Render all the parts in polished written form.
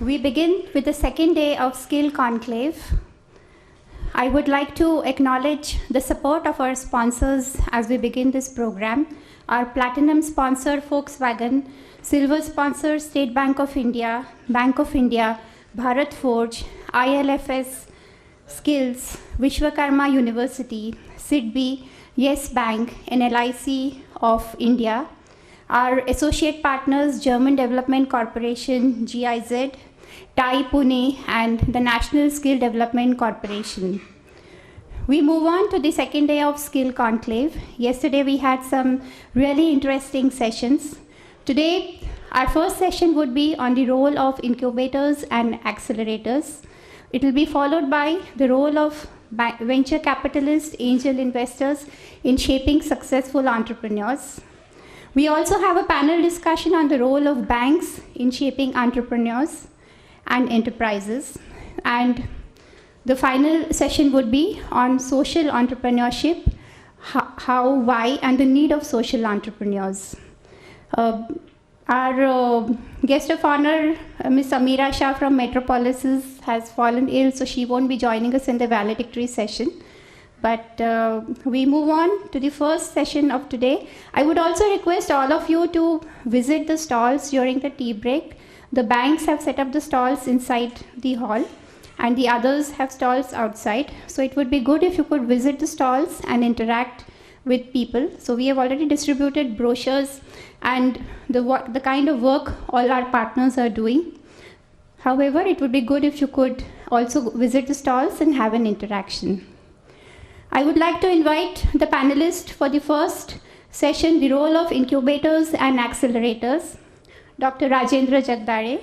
We begin with the second day of Skill Conclave. I would like to acknowledge the support of our sponsors as we begin this program. Our platinum sponsor, Volkswagen, silver sponsor, State Bank of India, Bharat Forge, ILFS, Skills, Vishwakarma University, SIDBI, Yes Bank, and LIC of India. Our associate partners, German Development Corporation, GIZ, TAI Pune, and the National Skill Development Corporation. We move on to the second day of Skill Conclave. Yesterday we had some really interesting sessions. Today, our first session would be on the role of incubators and accelerators. It will be followed by the role of venture capitalists, angel investors in shaping successful entrepreneurs. We also have a panel discussion on the role of banks in shaping entrepreneurs and enterprises. And the final session would be on social entrepreneurship, how, why, and the need of social entrepreneurs. Our guest of honor, Ms. Amira Shah from Metropolis, has fallen ill, so she won't be joining us in the valedictory session. But we move on to the first session of today. I would also request all of you to visit the stalls during the tea break. The banks have set up the stalls inside the hall, and the others have stalls outside. So it would be good if you could visit the stalls and interact with people. So we have already distributed brochures and the kind of work all our partners are doing. However, it would be good if you could also visit the stalls and have an interaction. I would like to invite the panelists for the first session, the role of incubators and accelerators, Dr. Rajendra Jagdale.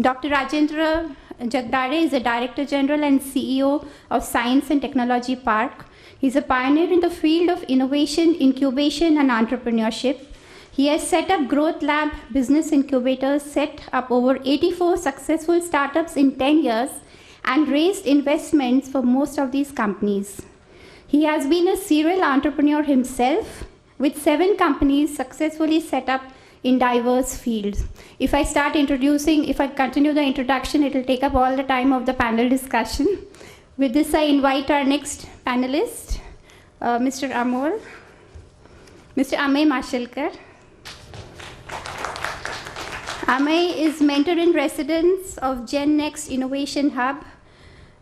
Dr. Rajendra Jagdale is the Director General and CEO of Science and Technology Park. He's a pioneer in the field of innovation, incubation, and entrepreneurship. He has set up Growth Lab business incubators, set up over 84 successful startups in 10 years, and raised investments for most of these companies. He has been a serial entrepreneur himself, with 7 companies successfully set up in diverse fields. If I continue the introduction, it will take up all the time of the panel discussion. With this, I invite our next panelist, Mr. Amey Mashelkar. Amey is mentor in residence of Gen Next Innovation Hub.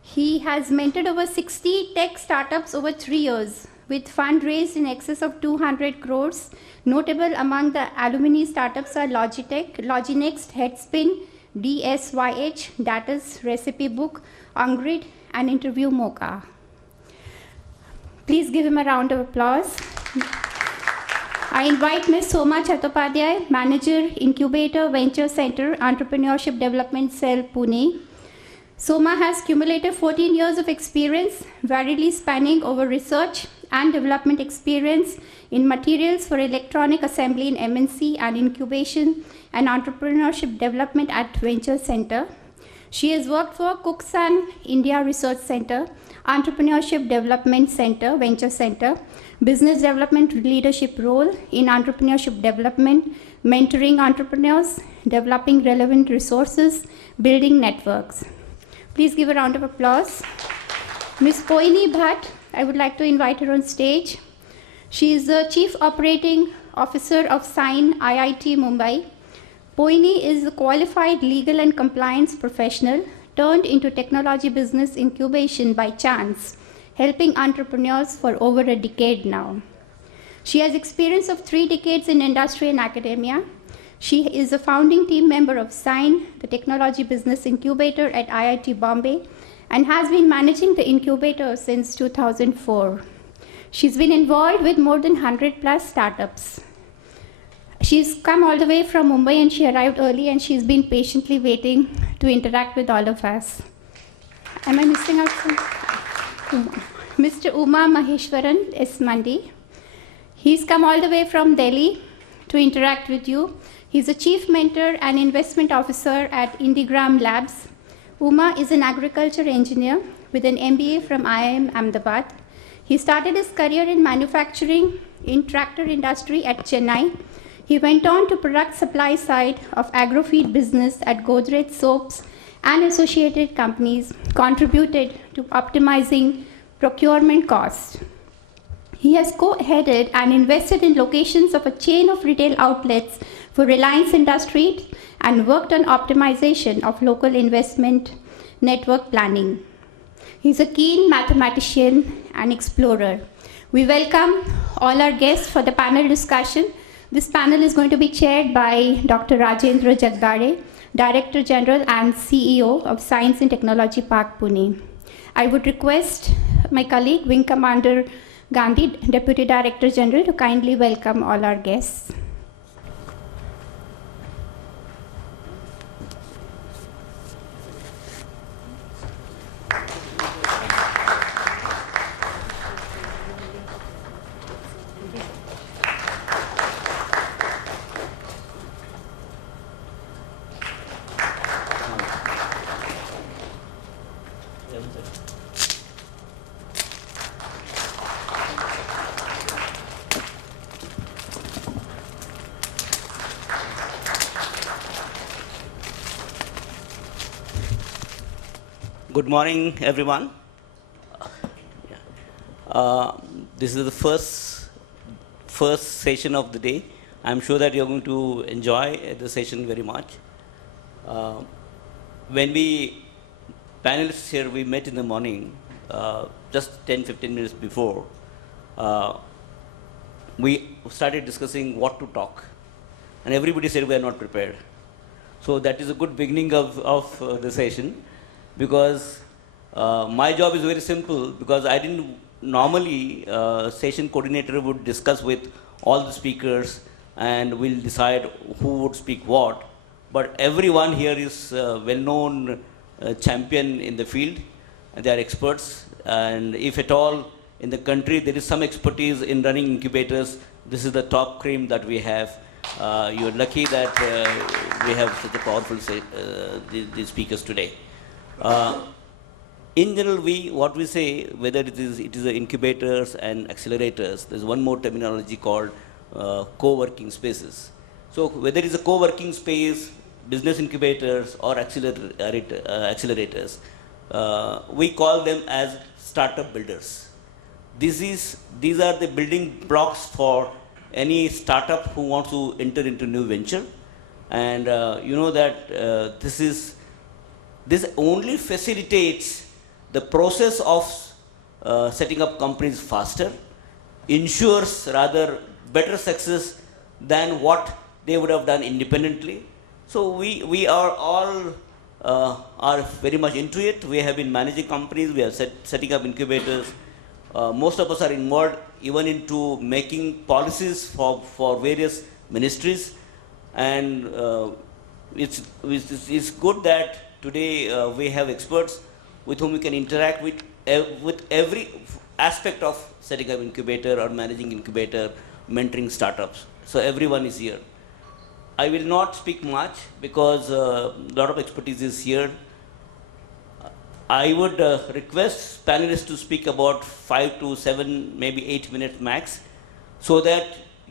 He has mentored over 60 tech startups over 3 years, with fund raised in excess of 200 crores. Notable among the alumni startups are Logitech, Loginext, Headspin, DSYH, Datus, Recipe Book, Ongrid, and Interview Mocha. Please give him a round of applause. I invite Ms. Soma Chattopadhyay, Manager, Incubator Venture Center, Entrepreneurship Development Cell, Pune. Soma has cumulative 14 years of experience, variedly spanning over research and development experience in materials for electronic assembly in MNC and incubation and entrepreneurship development at Venture Center. She has worked for Cooksan India Research Center, Entrepreneurship Development Center, Venture Center, Business Development Leadership role in entrepreneurship development, mentoring entrepreneurs, developing relevant resources, building networks. Please give a round of applause. Ms. Poini Bhatt, I would like to invite her on stage. She is the Chief Operating Officer of Sign IIT Mumbai. Poini is a qualified legal and compliance professional turned into technology business incubation by chance, helping entrepreneurs for over a decade now. She has experience of 3 decades in industry and academia. She is a founding team member of Sign, the technology business incubator at IIT Bombay, and has been managing the incubator since 2004. She's been involved with more than 100 plus startups. She's come all the way from Mumbai and she arrived early and she's been patiently waiting to interact with all of us. Am I missing out something? Mr. Uma Maheshwaran S. Mandi. He's come all the way from Delhi to interact with you. He's a chief mentor and investment officer at Indigram Labs. Uma is an agriculture engineer with an MBA from IIM Ahmedabad. He started his career in manufacturing in tractor industry at Chennai. He went on to product supply side of agro-feed business at Godrej Soaps and associated companies, contributed to optimizing procurement costs. He has co-headed and invested in locations of a chain of retail outlets for Reliance Industries and worked on optimization of local investment network planning. He's a keen mathematician and explorer. We welcome all our guests for the panel discussion. This panel is going to be chaired by Dr. Rajendra Jagdale, Director General and CEO of Science and Technology Park, Pune. I would request my colleague, Wing Commander Gandhi, Deputy Director General, to kindly welcome all our guests. Good morning, everyone. This is the first session of the day. I'm sure that you're going to enjoy the session very much. When we panelists here, we met in the morning, just 10-15 minutes before. We started discussing what to talk, and everybody said we are not prepared. So that is a good beginning of the session. Because my job is very simple, because I didn't normally, session coordinator would discuss with all the speakers and we'll decide who would speak what. But everyone here is well-known champion in the field. They are experts, and if at all in the country there is some expertise in running incubators, this is the top cream that we have. You're lucky that we have such a powerful these speakers today. In general, what we say, whether it is the incubators and accelerators, there's one more terminology called co-working spaces. So whether it's a co-working space, business incubators or accelerators, we call them as startup builders. These are the building blocks for any startup who wants to enter into new venture. And you know that this only facilitates the process of setting up companies faster, ensures rather better success than what they would have done independently. So we are all are very much into it. We have been managing companies, we are setting up incubators. Most of us are involved even into making policies for various ministries. And it's good that today we have experts with whom we can interact with every aspect of setting up incubator or managing incubator, mentoring startups. So everyone is here. I will not speak much because a lot of expertise is here. I would request panelists to speak about 5 to 7, maybe 8 minutes max, so that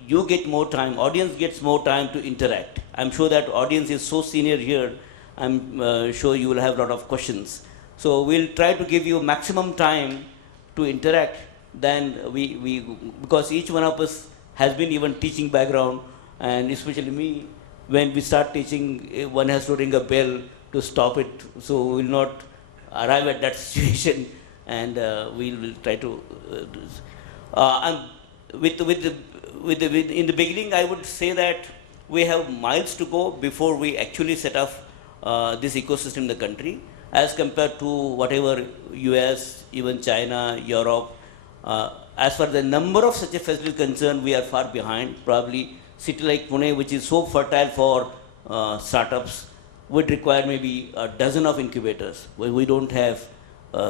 you get more time, audience gets more time to interact. I'm sure that audience is so senior here, I'm sure you will have a lot of questions. So we'll try to give you maximum time to interact. Then because each one of us has been even teaching background, and especially me, when we start teaching, one has to ring a bell to stop it. So we will not arrive at that situation, and we will try to. In the beginning, I would say that we have miles to go before we actually set up this ecosystem in the country, as compared to whatever US, even China, Europe. As far as the number of such a facilities concerned, we are far behind. Probably city like Pune, which is so fertile for startups, would require maybe a dozen of incubators, where we don't have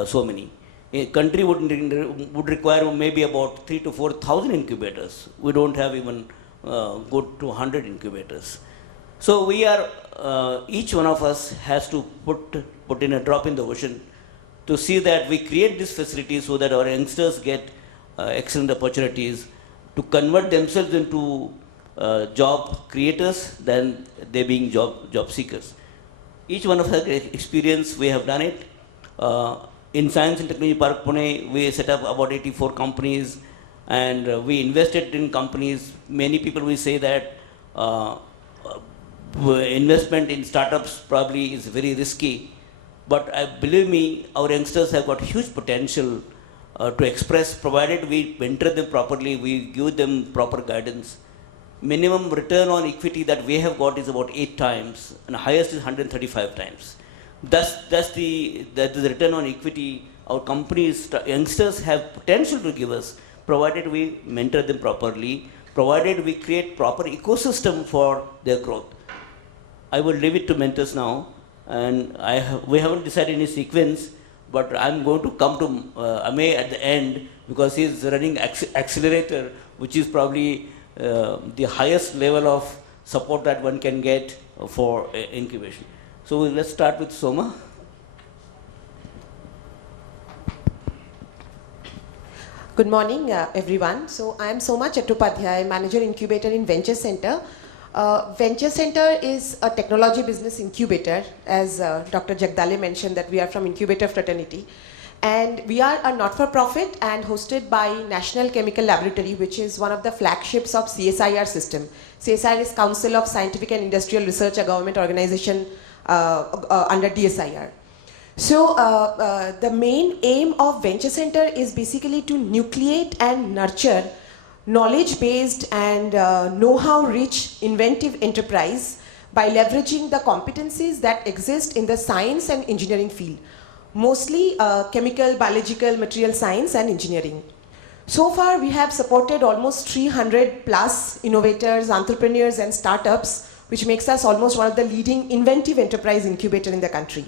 so many. A country would require maybe about 3,000 to 4,000 incubators. We don't have even good to 100 incubators. So we are, each one of us has to put in a drop in the ocean to see that we create these facilities so that our youngsters get excellent opportunities to convert themselves into job creators than they being job seekers. Each one of us has experience, we have done it. In Science and Technology Park Pune, we set up about 84 companies and we invested in companies. Many people will say that investment in startups probably is very risky, but believe me, our youngsters have got huge potential to express, provided we mentor them properly, we give them proper guidance. Minimum return on equity that we have got is about 8 times, and highest is 135 times. That's the return on equity our companies, youngsters have potential to give us, provided we mentor them properly, provided we create proper ecosystem for their growth. I will leave it to mentors now, and we haven't decided any sequence, but I'm going to come to Amey at the end because he's running accelerator, which is probably the highest level of support that one can get for incubation. So let's start with Soma. Good morning, everyone. So I am Soma Chattopadhyay, Manager Incubator in Venture Center. Venture Center is a technology business incubator, as Dr. Jagdale mentioned that we are from Incubator Fraternity. And we are a not-for-profit and hosted by National Chemical Laboratory, which is one of the flagships of CSIR system. CSIR is Council of Scientific and Industrial Research, a government organization under DSIR. So the main aim of Venture Center is basically to nucleate and nurture knowledge-based and know-how-rich inventive enterprise by leveraging the competencies that exist in the science and engineering field, mostly chemical, biological, material science and engineering. So far, we have supported almost 300 plus innovators, entrepreneurs and startups, which makes us almost one of the leading inventive enterprise incubator in the country.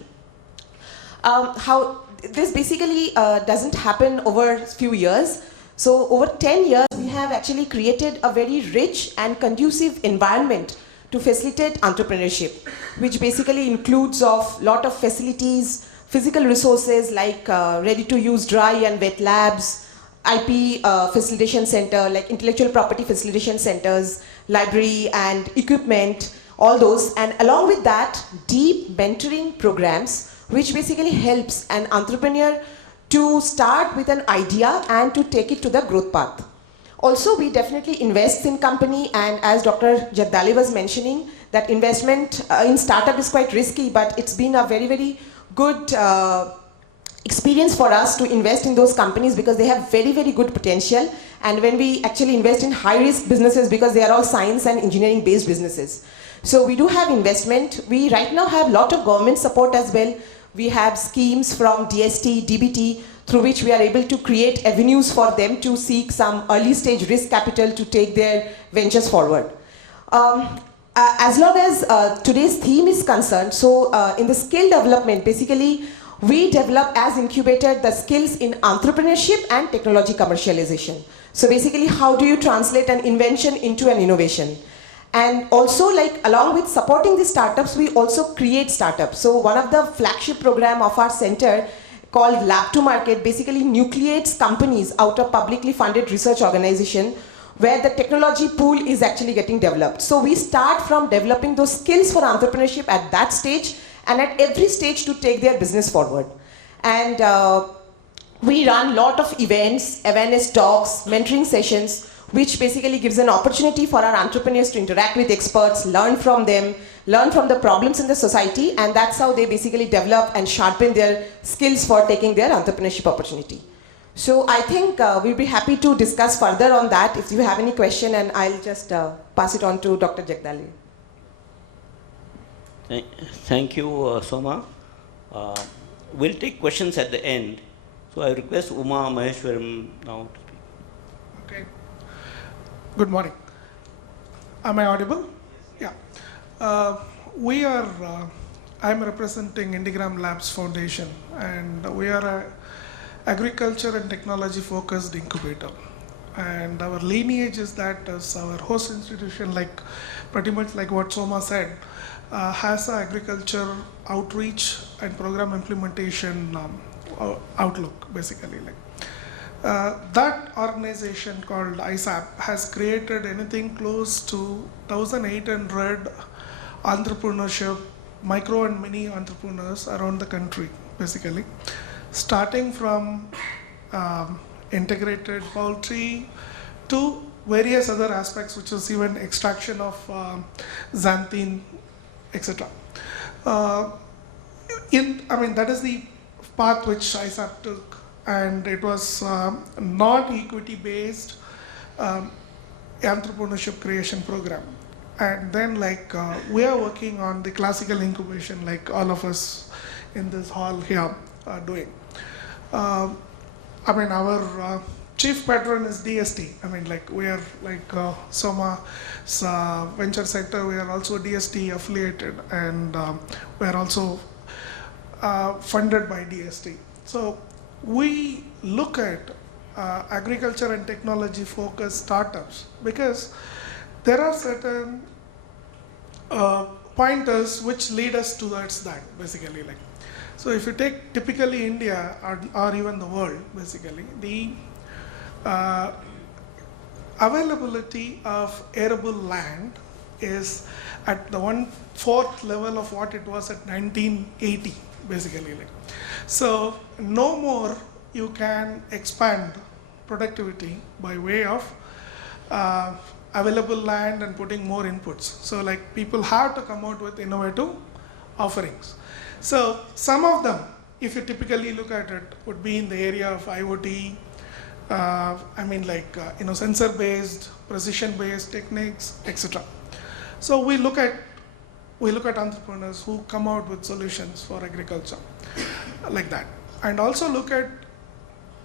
How this basically doesn't happen over a few years. So over 10 years, we have actually created a very rich and conducive environment to facilitate entrepreneurship, which basically includes of lot of facilities, physical resources like ready-to-use dry and wet labs, IP facilitation center, like intellectual property facilitation centers, library and equipment, all those. And along with that, deep mentoring programs, which basically helps an entrepreneur to start with an idea and to take it to the growth path. Also, we definitely invest in company, and as Dr. Jagdale was mentioning, that investment in startup is quite risky, but it's been a very, very good experience for us to invest in those companies because they have very, very good potential. And when we actually invest in high-risk businesses, because they are all science and engineering-based businesses. So we do have investment. We right now have a lot of government support as well. We have schemes from DST, DBT, through which we are able to create avenues for them to seek some early stage risk capital to take their ventures forward. As long as today's theme is concerned, so in the skill development, basically, we develop as incubator the skills in entrepreneurship and technology commercialization. So basically, how do you translate an invention into an innovation? And also, like, along with supporting the startups, we also create startups. So one of the flagship program of our center called Lab to Market basically nucleates companies out of publicly funded research organization where the technology pool is actually getting developed. So we start from developing those skills for entrepreneurship at that stage and at every stage to take their business forward. And we run a lot of events, awareness talks, mentoring sessions, which basically gives an opportunity for our entrepreneurs to interact with experts, learn from them, learn from the problems in the society, and that's how they basically develop and sharpen their skills for taking their entrepreneurship opportunity. So I think we'll be happy to discuss further on that if you have any question, and I'll just pass it on to Dr. Jagdale. Thank you, Soma. We'll take questions at the end. So I request Uma Maheshwaram now to speak. Okay. Good morning. Am I audible? Yeah. I'm representing Indigram Labs Foundation, and we are a agriculture and technology focused incubator. And our lineage is that as our host institution, like pretty much like what Soma said, has an agriculture outreach and program implementation outlook, basically. That organization called ISAP has created anything close to 1,800 entrepreneurship, micro and mini entrepreneurs around the country, basically, starting from integrated poultry to various other aspects, which is even extraction of xanthine, etc. That is the path which ISAP took, and it was non-equity based entrepreneurship creation program. And then we are working on the classical incubation, like all of us in this hall here are doing. Our chief patron is DST. We are Soma's venture center. We are also DST affiliated, and we are also funded by DST. So we look at agriculture and technology focused startups because there are certain pointers which lead us towards that, basically. So if you take typically India or even the world, basically, the availability of arable land is at the 1/4 level of what it was at 1980, basically. So no more you can expand productivity by way of available land and putting more inputs. So people have to come out with innovative offerings. So some of them, if you typically look at it, would be in the area of IoT, sensor-based, precision-based techniques, etc. So we look at entrepreneurs who come out with solutions for agriculture like that, and also look at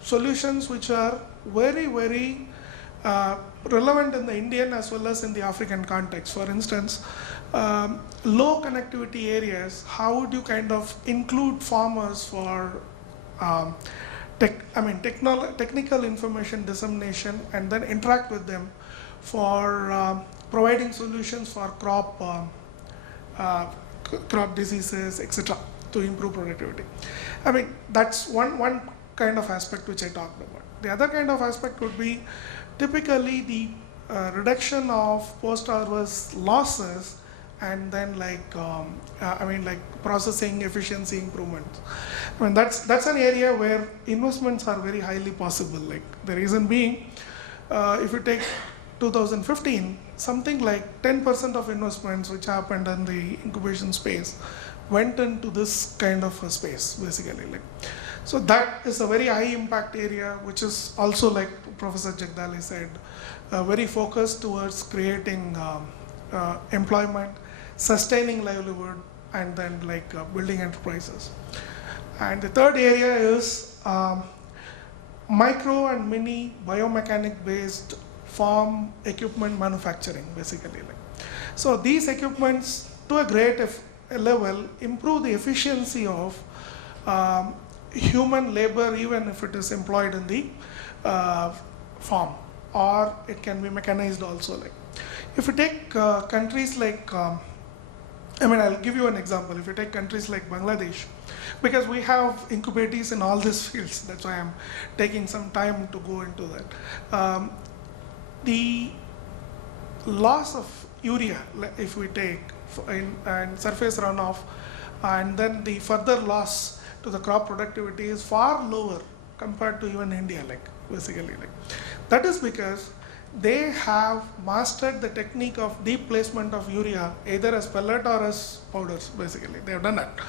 solutions which are very, very relevant in the Indian as well as in the African context. For instance, low connectivity areas, how would you kind of include farmers for technical information dissemination and then interact with them for providing solutions for crop diseases, etc., to improve productivity. That's one kind of aspect which I talked about. The other kind of aspect would be typically the reduction of post-harvest losses, and then processing efficiency improvements. That's an area where investments are very highly possible. The reason being, if you take 2015, something like 10% of investments which happened in the incubation space went into this kind of a space, basically. So that is a very high impact area, which is also, like Professor Jagdale said, very focused towards creating employment, sustaining livelihood, and then building enterprises. And the third area is micro and mini biomechanic based farm equipment manufacturing, basically. So these equipments, to a great level, improve the efficiency of human labor, even if it is employed in the farm, or it can be mechanized also. If you take countries like, I'll give you an example. If you take countries like Bangladesh, because we have incubators in all these fields, that's why I'm taking some time to go into that. The loss of urea, if we take and surface runoff, and then the further loss to the crop productivity is far lower compared to even India, basically. That is because they have mastered the technique of deep placement of urea, either as pellet or as powders, basically. They have done that.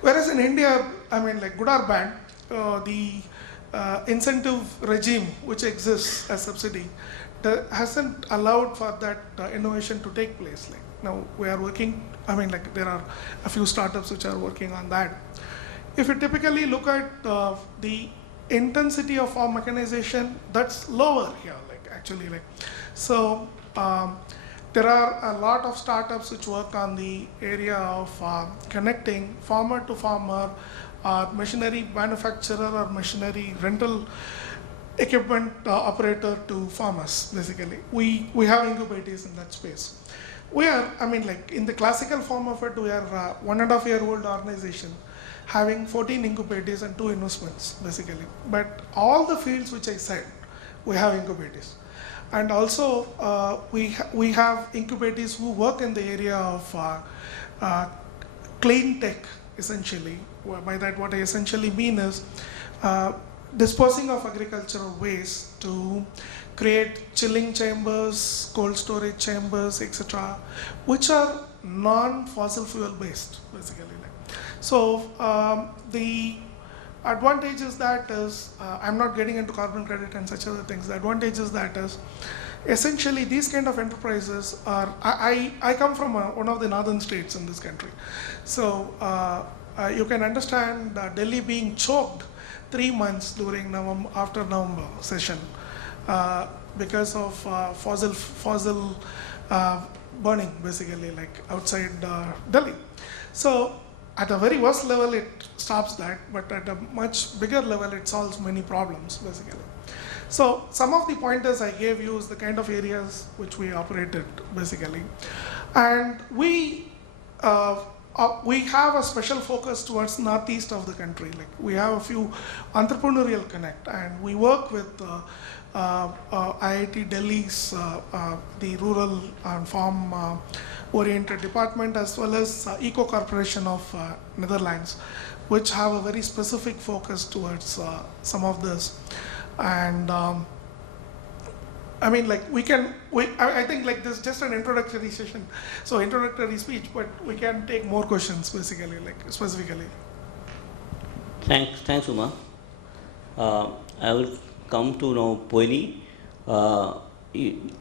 Whereas in India, good or bad, the incentive regime which exists as subsidy hasn't allowed for that innovation to take place. Now we are working, there are a few startups which are working on that. If you typically look at the intensity of farm mechanization, that's lower here, actually. So there are a lot of startups which work on the area of connecting farmer to farmer, machinery manufacturer or machinery rental equipment operator to farmers, basically. We have incubators in that space. we are, I mean, like in the classical form of it, we are a 1.5-year-old organization having 14 incubators and 2 investments, basically. But all the fields which I said, we have incubators. And also, we have incubators who work in the area of clean tech, essentially. By that, what I essentially mean is disposing of agricultural waste to create chilling chambers, cold storage chambers, etc., which are non-fossil fuel based, basically. So the advantage is that is, I'm not getting into carbon credit and such other things. The advantage is that is, essentially these kind of enterprises are, I come from one of the northern states in this country. So you can understand Delhi being choked 3 months during after November session because of fossil burning, basically, like outside Delhi. So at a very worst level, it stops that, but at a much bigger level, it solves many problems, basically. So some of the pointers I gave you is the kind of areas which we operated, basically. And we have a special focus towards northeast of the country. Like we have a few entrepreneurial connect, and we work with IIT Delhi's the rural and farm oriented department, as well as Eco Corporation of Netherlands, which have a very specific focus towards some of this. And I mean, like I think like this is just an introductory session, so introductory speech, but we can take more questions, basically, like specifically. Thanks, Uma. I will come to know Poini.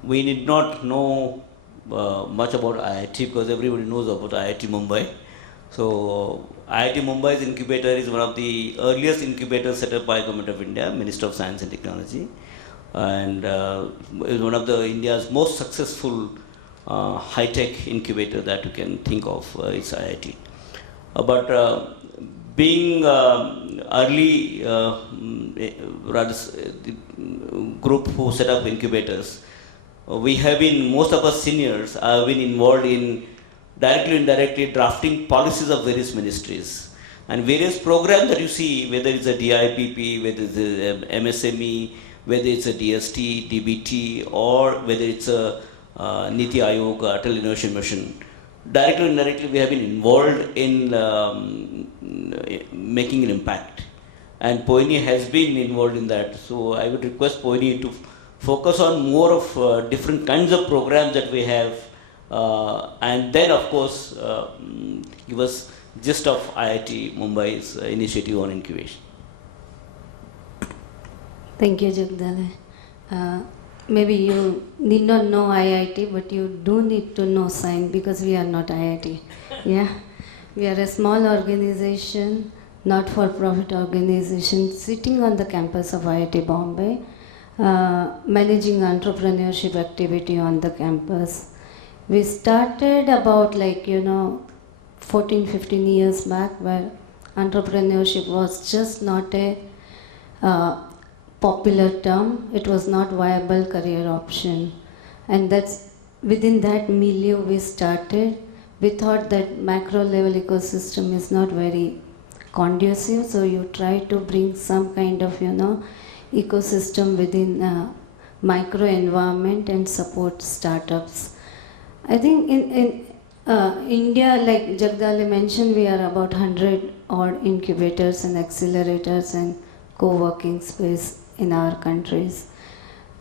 We need not know much about IIT because everybody knows about IIT Mumbai. So IIT Mumbai's incubator is one of the earliest incubators set up by Government of India, Minister of Science and Technology, and is one of the India's most successful high-tech incubator that you can think of is IIT. But being early group who set up incubators, we have been, most of us seniors have been involved in directly and indirectly drafting policies of various ministries. And various programs that you see, whether it's a DIPP, whether it's a MSME, whether it's a DST, DBT, or whether it's a Niti Aayog, Atal Innovation Mission, directly and indirectly we have been involved in making an impact. And Poini has been involved in that. So I would request Poini to focus on more of different kinds of programs that we have, and then of course give us gist of IIT Mumbai's initiative on incubation. Thank you, Jagdale. Maybe you need not know IIT, but you do need to know science because we are not IIT. Yeah, we are a small organization, not-for-profit organization, sitting on the campus of IIT Bombay, managing entrepreneurship activity on the campus. We started about 14, 15 years back, where entrepreneurship was just not a popular term. It was not viable career option. And that's within that milieu we started. We thought that macro level ecosystem is not very conducive, so you try to bring some kind of ecosystem within micro environment and support startups. I think in India, like Jagdale mentioned, we are about 100 odd incubators and accelerators and co-working space in our countries.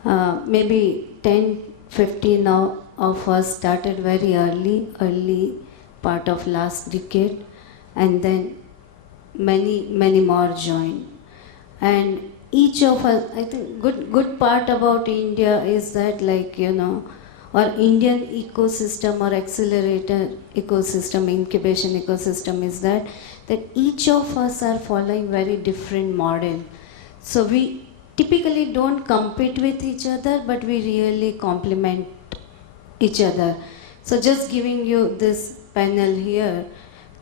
Maybe 10, 15 now of us started very early part of last decade, and then many more joined. And each of us, I think good part about India is that our Indian ecosystem or accelerator ecosystem, incubation ecosystem is that each of us are following very different model. So we typically don't compete with each other, but we really complement each other. So just giving you this panel here,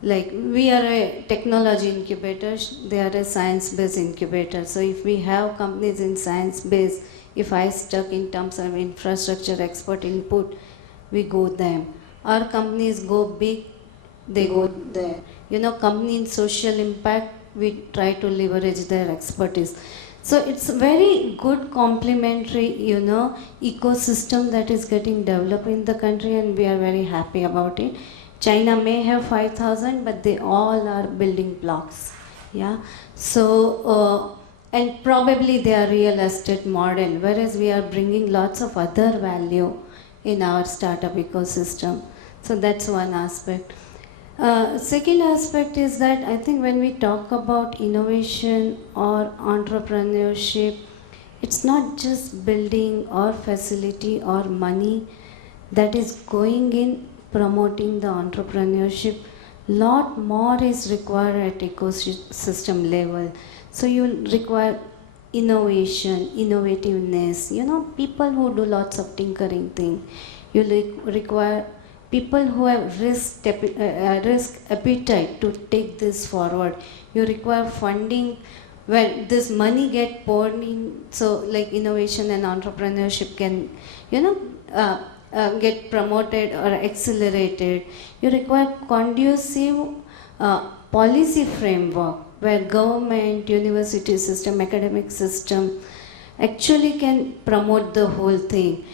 like we are a technology incubator, they are a science-based incubator. So if we have companies in science-based, if I stuck in terms of infrastructure expert input, we go them. Our companies go big, they go there. You know, company in social impact, we try to leverage their expertise. So it's very good complementary, you know, ecosystem that is getting developed in the country, and we are very happy about it. China may have 5,000, but they all are building blocks. Yeah. So, and probably they are real estate model, whereas we are bringing lots of other value in our startup ecosystem. So that's one aspect. Second aspect is that I think when we talk about innovation or entrepreneurship, it's not just building or facility or money that is going in promoting the entrepreneurship. Lot more is required at ecosystem level. So you require innovation, innovativeness, you know, people who do lots of tinkering thing. You require people who have risk appetite to take this forward. You require funding where this money get poured in, so like innovation and entrepreneurship can, you know, get promoted or accelerated. You require conducive policy framework where government, university system, academic system actually can promote the whole thing.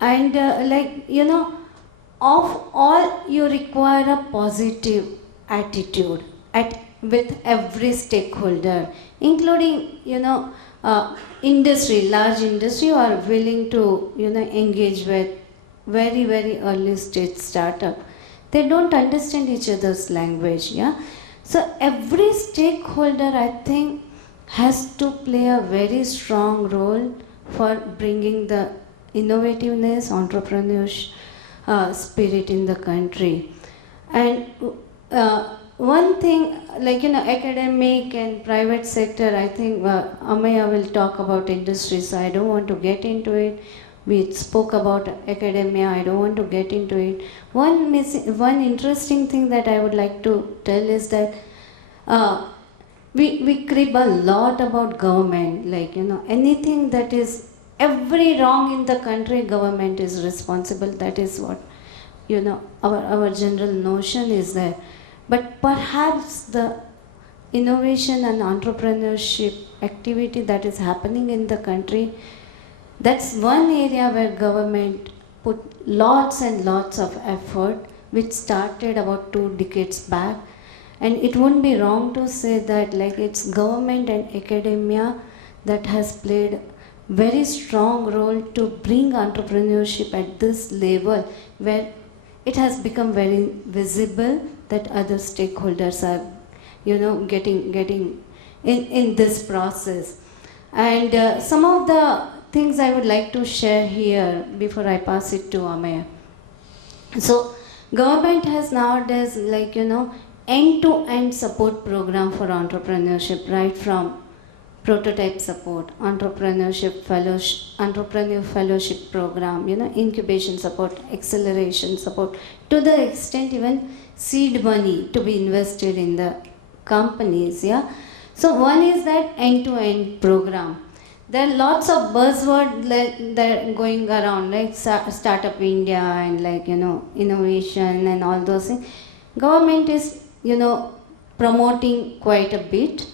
And like, you know, of all, you require a positive attitude with every stakeholder, including, you know, industry, large industry, who are willing to, you know, engage with very, very early stage startup. They don't understand each other's language, yeah. So every stakeholder, I think, has to play a very strong role for bringing the innovativeness, entrepreneurship spirit in the country. And one thing, like, you know, academic and private sector, I think Amaya will talk about industry, so I don't want to get into it. We spoke about academia, I don't want to get into it. One interesting thing that I would like to tell is that we crib a lot about government, like, you know, anything that is, every wrong in the country, government is responsible. That is what, you know, our general notion is there. But perhaps the innovation and entrepreneurship activity that is happening in the country, that's one area where government put lots and lots of effort, which started about 2 decades back. And it wouldn't be wrong to say that, like, it's government and academia that has played very strong role to bring entrepreneurship at this level, where it has become very visible that other stakeholders are, you know, getting in this process. And some of the things I would like to share here before I pass it to Amaya. So government has nowadays, like, you know, end-to-end support program for entrepreneurship, right from prototype support, entrepreneur fellowship program, you know, incubation support, acceleration support, to the extent even seed money to be invested in the companies, yeah. So one is that end-to-end program. There are lots of buzzwords that are going around, like Startup India and, like, you know, innovation and all those things. Government is, you know, promoting quite a bit.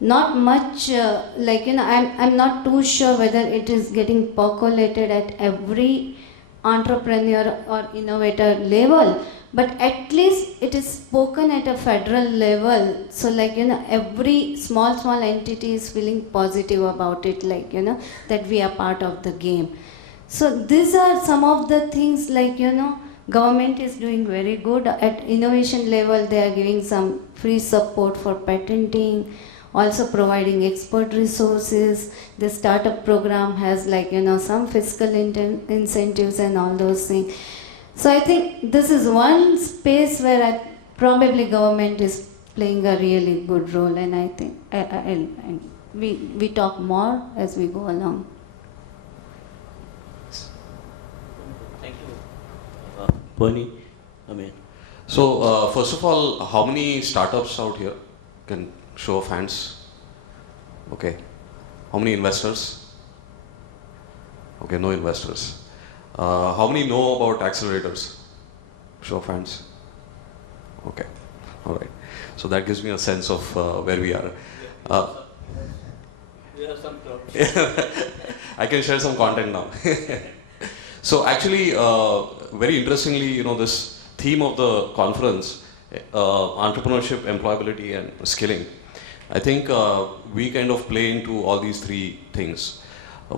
Not much, like, you know, I'm not too sure whether it is getting percolated at every entrepreneur or innovator level, but at least it is spoken at a federal level. So, like, you know, every small entity is feeling positive about it, like, you know, that we are part of the game. So these are some of the things, like, you know, government is doing very good. At innovation level, they are giving some free support for patenting, also providing expert resources. The startup program has, like, you know, some fiscal incentives and all those things. So I think this is one space where probably government is playing a really good role, and I think we talk more as we go along. Thank you. Bernie, Amen. So, first of all, how many startups out here? Can show of hands. Okay. How many investors? Okay, no investors. How many know about accelerators? Show of hands. Okay. All right. So that gives me a sense of where we are. We have some trouble. I can share some content now. So actually, very interestingly, this theme of the conference, entrepreneurship, employability, and skilling, I think we kind of play into all these three things.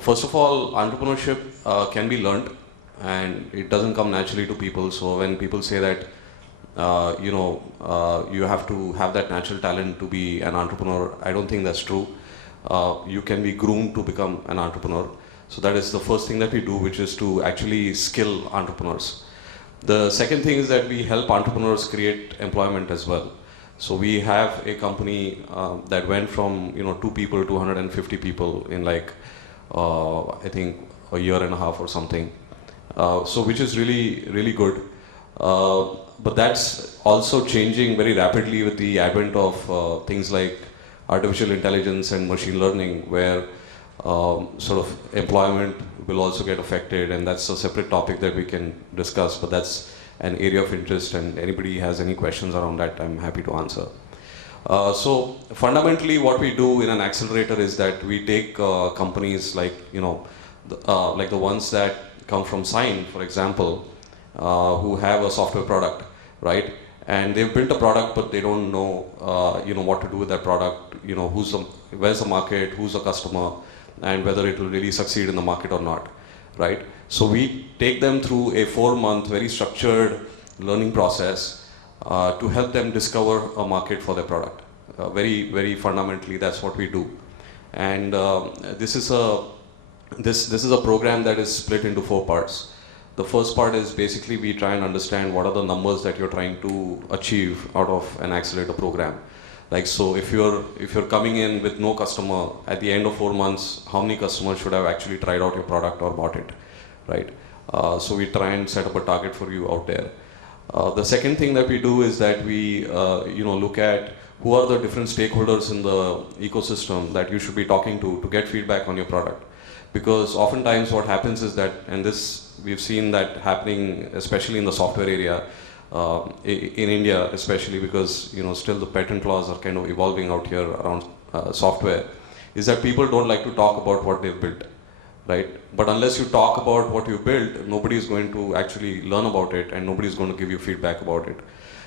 First of all, entrepreneurship can be learned, and it doesn't come naturally to people. So when people say that, you have to have that natural talent to be an entrepreneur, I don't think that's true. You can be groomed to become an entrepreneur. So that is the first thing that we do, which is to actually skill entrepreneurs. The second thing is that we help entrepreneurs create employment as well. So we have a company that went from 2 people to 150 people in I think a year and a half or something. So which is really, really good. But that's also changing very rapidly with the advent of things like artificial intelligence and machine learning, where sort of employment will also get affected, and that's a separate topic that we can discuss, but that's an area of interest, and anybody has any questions around that, I'm happy to answer. So fundamentally what we do in an accelerator is that we take companies like the ones that come from Sign, for example, who have a software product, right? And they've built a product, but they don't know, what to do with that product. Where's the market, who's the customer, and whether it will really succeed in the market or not, right? So we take them through a 4-month, very structured learning process to help them discover a market for their product. Very, very fundamentally, that's what we do. And this is a program that is split into 4 parts. The first part is basically we try and understand what are the numbers that you're trying to achieve out of an accelerator program. So if you're coming in with no customer, at the end of 4 months, how many customers should have actually tried out your product or bought it, right? So we try and set up a target for you out there. The second thing that we do is that we look at who are the different stakeholders in the ecosystem that you should be talking to get feedback on your product. Because oftentimes what happens is that, and this we've seen that happening especially in the software area, in India especially, because still the patent laws are kind of evolving out here around software, is that people don't like to talk about what they've built, right? But unless you talk about what you built, nobody is going to actually learn about it, and nobody is going to give you feedback about it.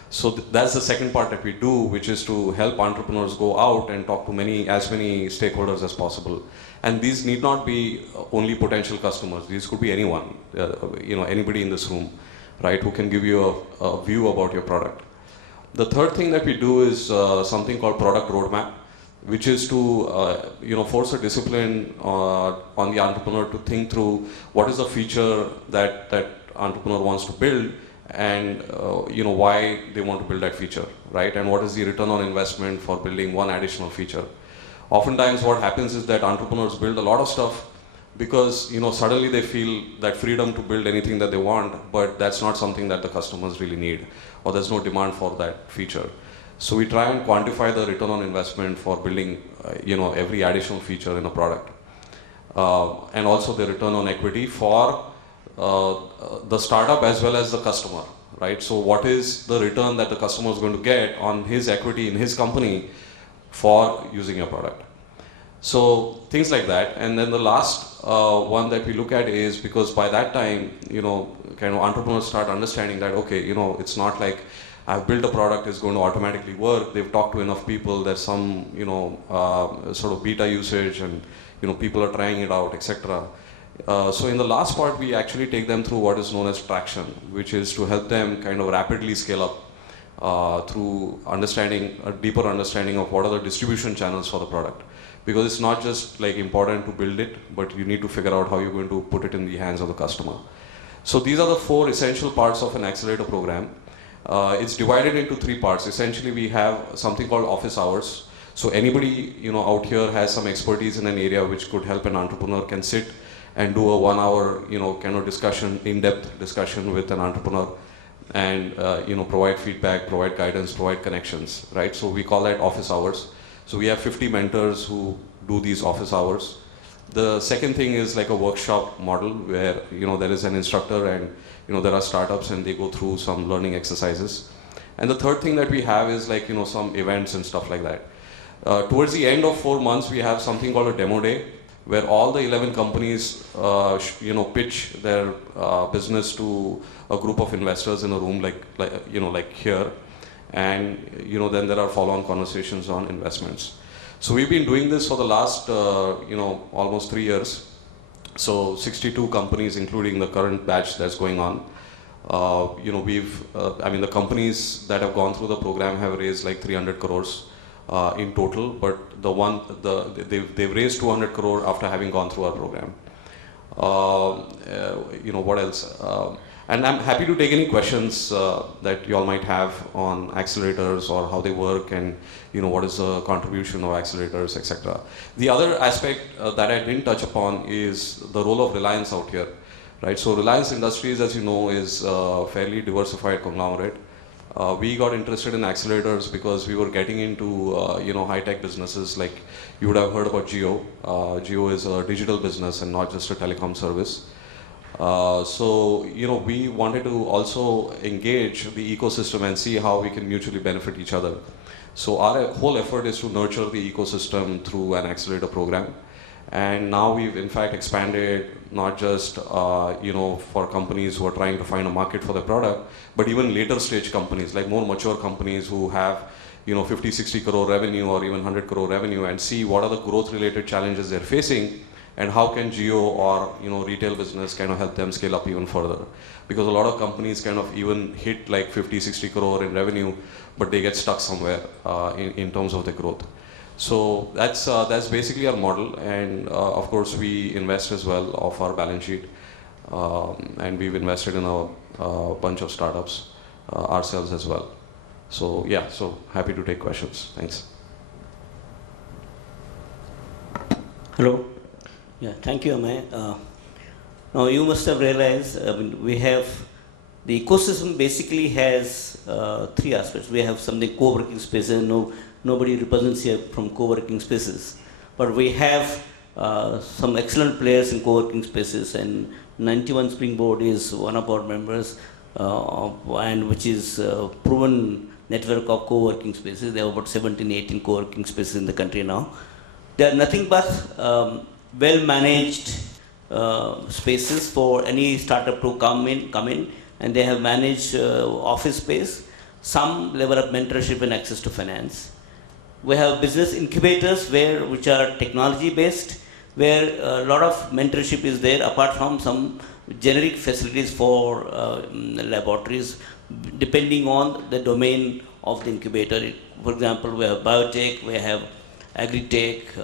So that's the second part that we do, which is to help entrepreneurs go out and talk to as many stakeholders as possible. And these need not be only potential customers. These could be anyone, anybody in this room, right, who can give you a view about your product. The third thing that we do is something called product roadmap, which is to force a discipline on the entrepreneur to think through what is the feature that entrepreneur wants to build, and why they want to build that feature, right? And what is the return on investment for building one additional feature. Oftentimes what happens is that entrepreneurs build a lot of stuff because suddenly they feel that freedom to build anything that they want, but that's not something that the customers really need, or there's no demand for that feature. So we try and quantify the return on investment for building every additional feature in a product, and also the return on equity for the startup as well as the customer, right? So what is the return that the customer is going to get on his equity in his company for using your product? So things like that. And then the last one that we look at is, because by that time, kind of entrepreneurs start understanding that, okay, it's not like I've built a product, it's going to automatically work. They've talked to enough people, there's some, sort of beta usage, and, people are trying it out, etc. So in the last part, we actually take them through what is known as traction, which is to help them kind of rapidly scale up through a deeper understanding of what are the distribution channels for the product. Because it's not just important to build it, but you need to figure out how you're going to put it in the hands of the customer. So these are the 4 essential parts of an accelerator program. It's divided into 3 parts. Essentially, we have something called office hours. So anybody out here has some expertise in an area which could help an entrepreneur can sit and do a 1-hour kind of discussion, in-depth discussion with an entrepreneur, and provide feedback, provide guidance, provide connections, right? So we call that office hours. So we have 50 mentors who do these office hours. The second thing is like a workshop model where, you know, there is an instructor and, you know, there are startups and they go through some learning exercises. And the third thing that we have is like, you know, some events and stuff like that. Towards the end of 4 months, we have something called a demo day where all the 11 companies, you know, pitch their business to a group of investors in a room like here. And, you know, then there are follow-on conversations on investments. So we've been doing this for the last, you know, almost 3 years. So 62 companies, including the current batch that's going on. You know, I mean, the companies that have gone through the program have raised like 300 crores in total, but they've raised 200 crore after having gone through our program. You know, what else? And I'm happy to take any questions that you all might have on accelerators or how they work and, you know, what is the contribution of accelerators, etc. The other aspect that I didn't touch upon is the role of Reliance out here, right? So Reliance Industries, as you know, is a fairly diversified conglomerate. We got interested in accelerators because we were getting into, you know, high-tech businesses like you would have heard about Jio. Jio is a digital business and not just a telecom service. So, you know, we wanted to also engage the ecosystem and see how we can mutually benefit each other. So our whole effort is to nurture the ecosystem through an accelerator program. And now we've in fact expanded not just, you know, for companies who are trying to find a market for their product, but even later stage companies, like more mature companies who have, you know, 50, 60 crore revenue or even 100 crore revenue, and see what are the growth related challenges they're facing and how can Jio or, you know, retail business kind of help them scale up even further. Because a lot of companies kind of even hit like 50, 60 crore in revenue, but they get stuck somewhere in terms of the growth. So that's basically our model, and of course we invest as well off our balance sheet, and we've invested in a bunch of startups ourselves as well. So yeah, so happy to take questions. Thanks. Hello. Yeah, thank you, Amay. Now you must have realized we have the ecosystem basically has 3 aspects. We have something co-working spaces. Nobody represents here from co-working spaces, but we have some excellent players in co-working spaces, and 91 Springboard is one of our members, and which is a proven network of co-working spaces. There are about 17, 18 co-working spaces in the country now. They are nothing but well-managed spaces for any startup to come in, and they have managed office space, some level of mentorship and access to finance. We have business incubators which are technology based, where a lot of mentorship is there, apart from some generic facilities for laboratories, depending on the domain of the incubator. For example, we have biotech, we have agri-tech,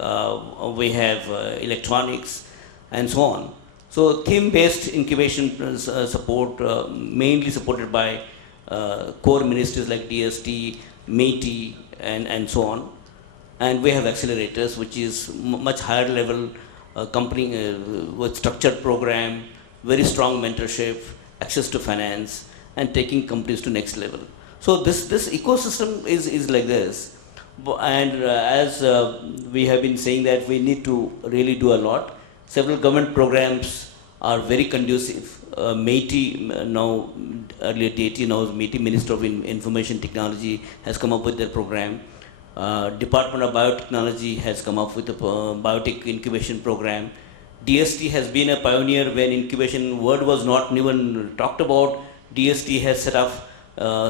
we have electronics, and so on. So theme-based incubation support, mainly supported by core ministries like DST, MeitY, and so on. And we have accelerators, which is much higher level company with structured program, very strong mentorship, access to finance, and taking companies to next level. So this ecosystem is like this. And as we have been saying that we need to really do a lot. Several government programs are very conducive. MeitY, now earlier DT, now MeitY, Minister of Information Technology, has come up with their program. Department of Biotechnology has come up with a biotech incubation program. DST has been a pioneer when incubation word was not even talked about. DST has set up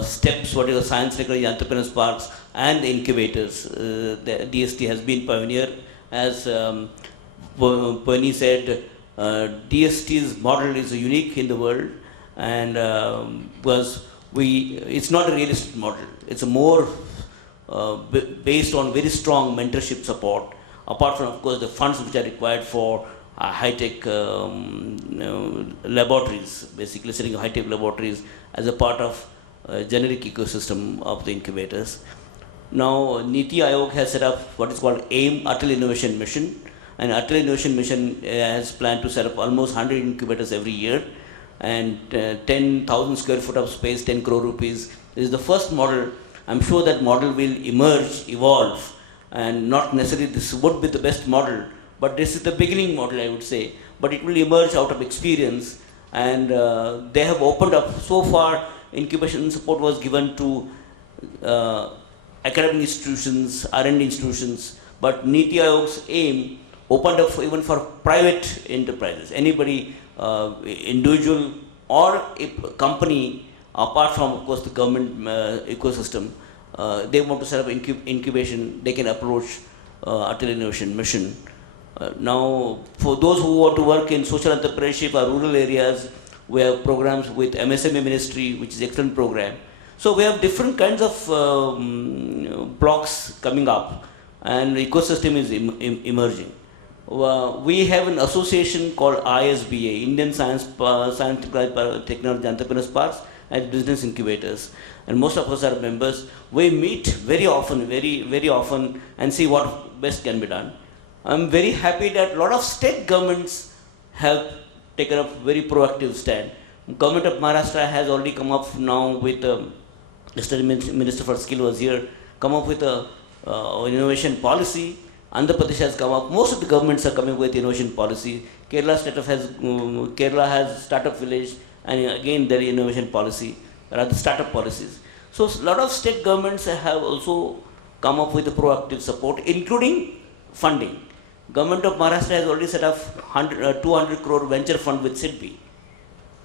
steps, what is the science, technology, entrepreneurs parks, and the incubators. The DST has been pioneer. As Pani said, DST's model is unique in the world, and because it's not a real estate model. It's a more based on very strong mentorship support, apart from, of course, the funds which are required for high-tech laboratories, basically setting high-tech laboratories as a part of generic ecosystem of the incubators. Now, Niti Aayog has set up what is called AIM, Atal Innovation Mission, and Atal Innovation Mission has planned to set up almost 100 incubators every year, and 10,000 square foot of space, 10 crore rupees. This is the first model. I'm sure that model will emerge, evolve, and not necessarily this would be the best model, but this is the beginning model, I would say. But it will emerge out of experience, and they have opened up. So far, incubation support was given to academic institutions, R&D institutions, but Niti Aayog's aim opened up even for private enterprises. Anybody, individual or a company, apart from, of course, the government ecosystem, they want to set up incubation, they can approach Atal Innovation Mission. Now, for those who want to work in social entrepreneurship or rural areas, we have programs with MSME Ministry, which is an excellent program. So we have different kinds of blocks coming up, and the ecosystem is emerging. We have an association called ISBA, Indian Science Technology Entrepreneurs Parks and Business Incubators, and most of us are members. We meet very often, very often, and see what best can be done. I'm very happy that a lot of state governments have taken up very proactive stand. Government of Maharashtra has already come up now with, yesterday Minister for Skill was here, come up with an innovation policy. Andhra Pradesh has come up. Most of the governments are coming with innovation policy. Kerala has startup village, and again there is innovation policy, rather startup policies. So a lot of state governments have also come up with a proactive support, including funding. Government of Maharashtra has already set up 200 crore venture fund with SIDBI.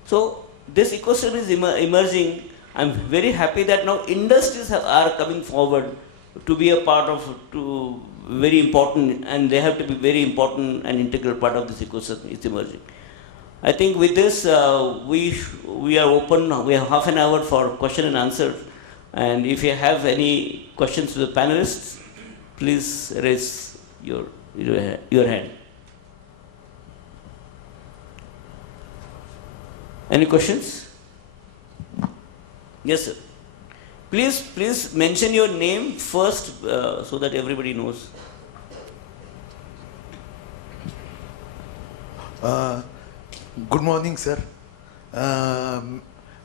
So this ecosystem is emerging. I'm very happy that now industries are coming forward to be a part of, to very important, and they have to be very important and integral part of this ecosystem. It's emerging. I think with this, we are open. We have half an hour for question and answer. And if you have any questions to the panelists, please raise your hand. Any questions? Yes, sir. Please mention your name first so that everybody knows. Good morning sir.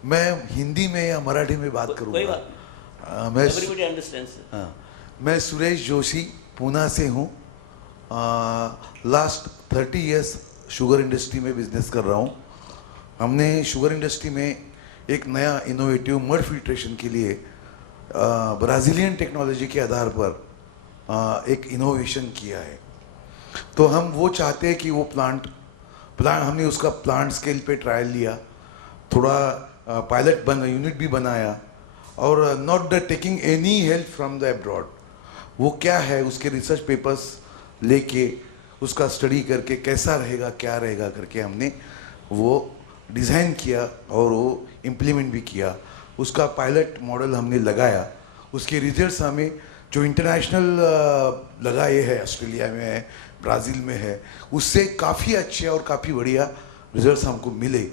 मैं हिंदी में या मराठी में बात कोई करूँगा. बात मैं Everybody understands, sir. हाँ, मैं सुरेश जोशी पूना से हूँ. लास्ट 30 इयर्स शुगर इंडस्ट्री में बिजनेस कर रहा हूँ. हमने शुगर इंडस्ट्री में एक नया इनोवेटिव मड फिल्ट्रेशन के लिए ब्राज़ीलियन टेक्नोलॉजी के आधार पर एक इनोवेशन किया है. तो हम वो चाहते हैं कि वो प्लांट हमने उसका प्लांट स्केल पे ट्रायल लिया, थोड़ा पायलट यूनिट भी बनाया, और not the taking any help from the abroad. वो क्या है उसके रिसर्च पेपर्स लेके उसका स्टडी करके कैसा रहेगा क्या रहेगा करके हमने वो डिज़ाइन किया और वो इम्प्लीमेंट भी किया. उसका पायलट मॉडल हमने लगाया. उसके रिजल्ट्स हमें जो इंटरनेशनल लगाए हैं, ऑस्ट्रेलिया में है, ब्राज़ील में है, उससे काफ़ी अच्छे और काफ़ी बढ़िया रिजल्ट्स हमको मिले.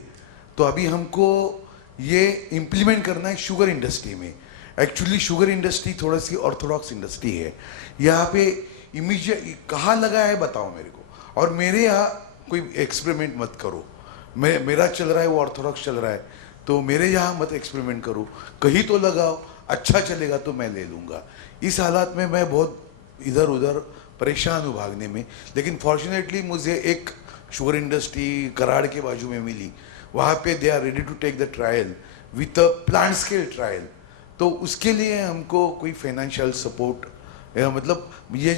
तो अभी हमको ये इम्प्लीमेंट करना है शुगर इंडस्ट्री में. एक्चुअली शुगर इंडस्ट्री थोड़ी सी ऑर्थोडॉक्स इंडस्ट्री है. यहाँ पे इमीडिएट कहाँ लगा है बताओ मेरे को, और मेरे यहाँ कोई एक्सपेरिमेंट मत करो. मेरा चल रहा है वो ऑर्थोडॉक्स चल रहा है, तो मेरे यहाँ मत एक्सपेरिमेंट करो. कहीं तो लगाओ, अच्छा चलेगा तो मैं ले लूँगा. इस हालात में मैं बहुत इधर उधर परेशान हूँ भागने में. लेकिन फॉर्चुनेटली मुझे एक शुगर इंडस्ट्री कराड़ के बाजू में मिली. वहाँ पे they are ready to take the trial with a plant scale trial. तो उसके लिए हमको कोई फाइनेंशियल सपोर्ट, मतलब ये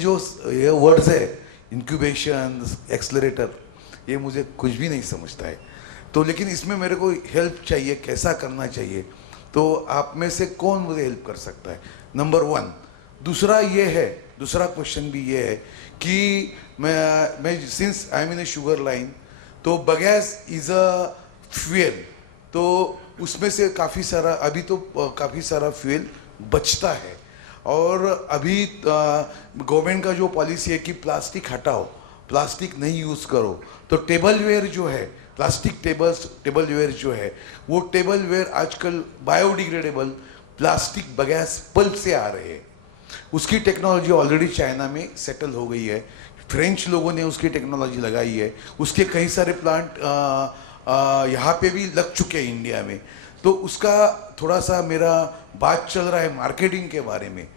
वर्ड्स है इंक्यूबेशन, एक्सलरेटर, ये मुझे कुछ भी नहीं समझता है. तो लेकिन इसमें मेरे को हेल्प चाहिए, कैसा करना चाहिए. तो आप में से कौन मुझे हेल्प कर सकता है, नंबर 1. दूसरा क्वेश्चन भी ये है कि मैं since I am in A sugar line, तो बगैस इज़ अ फ्यूल. तो उसमें से काफ़ी सारा फ्यूल बचता है. और अभी गवर्नमेंट का जो पॉलिसी है कि प्लास्टिक हटाओ, प्लास्टिक नहीं यूज़ करो. तो टेबलवेयर जो है, प्लास्टिक टेबलवेयर जो है, वो टेबलवेयर आजकल बायोडिग्रेडेबल प्लास्टिक बगैस पल्प से आ रहे हैं. उसकी टेक्नोलॉजी ऑलरेडी चाइना में सेटल हो गई है. फ्रेंच लोगों ने उसकी टेक्नोलॉजी लगाई है. उसके कई सारे प्लांट यहाँ पे भी लग चुके हैं इंडिया में. तो उसका थोड़ा सा मेरा बात चल रहा है मार्केटिंग के बारे में.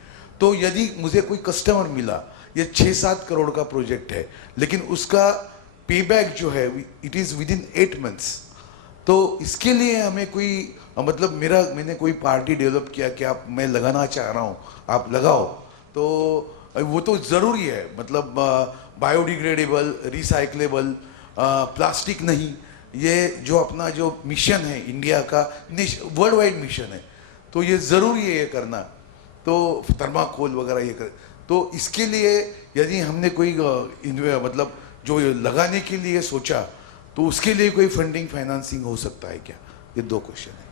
तो यदि मुझे कोई कस्टमर मिला, ये 6-7 करोड़ का प्रोजेक्ट है, लेकिन उसका पेबैक जो है it is with in 8 months, तो इसके लिए हमें कोई मतलब मैंने कोई पार्टी डेवलप किया कि आप मैं लगाना चाह रहा हूँ, आप लगाओ, तो वो तो ज़रूरी है, मतलब बायोडिग्रेडेबल, रिसाइक्लेबल, प्लास्टिक नहीं, ये जो अपना जो मिशन है इंडिया का, वर्ल्ड वाइड मिशन है, तो ये ज़रूरी है ये करना, तो थर्माकोल वगैरह ये कर, तो इसके लिए यदि हमने कोई मतलब जो लगाने के लिए सोचा, तो उसके लिए कोई फंडिंग फाइनेंसिंग हो सकता है क्या? ये 2 क्वेश्चन है.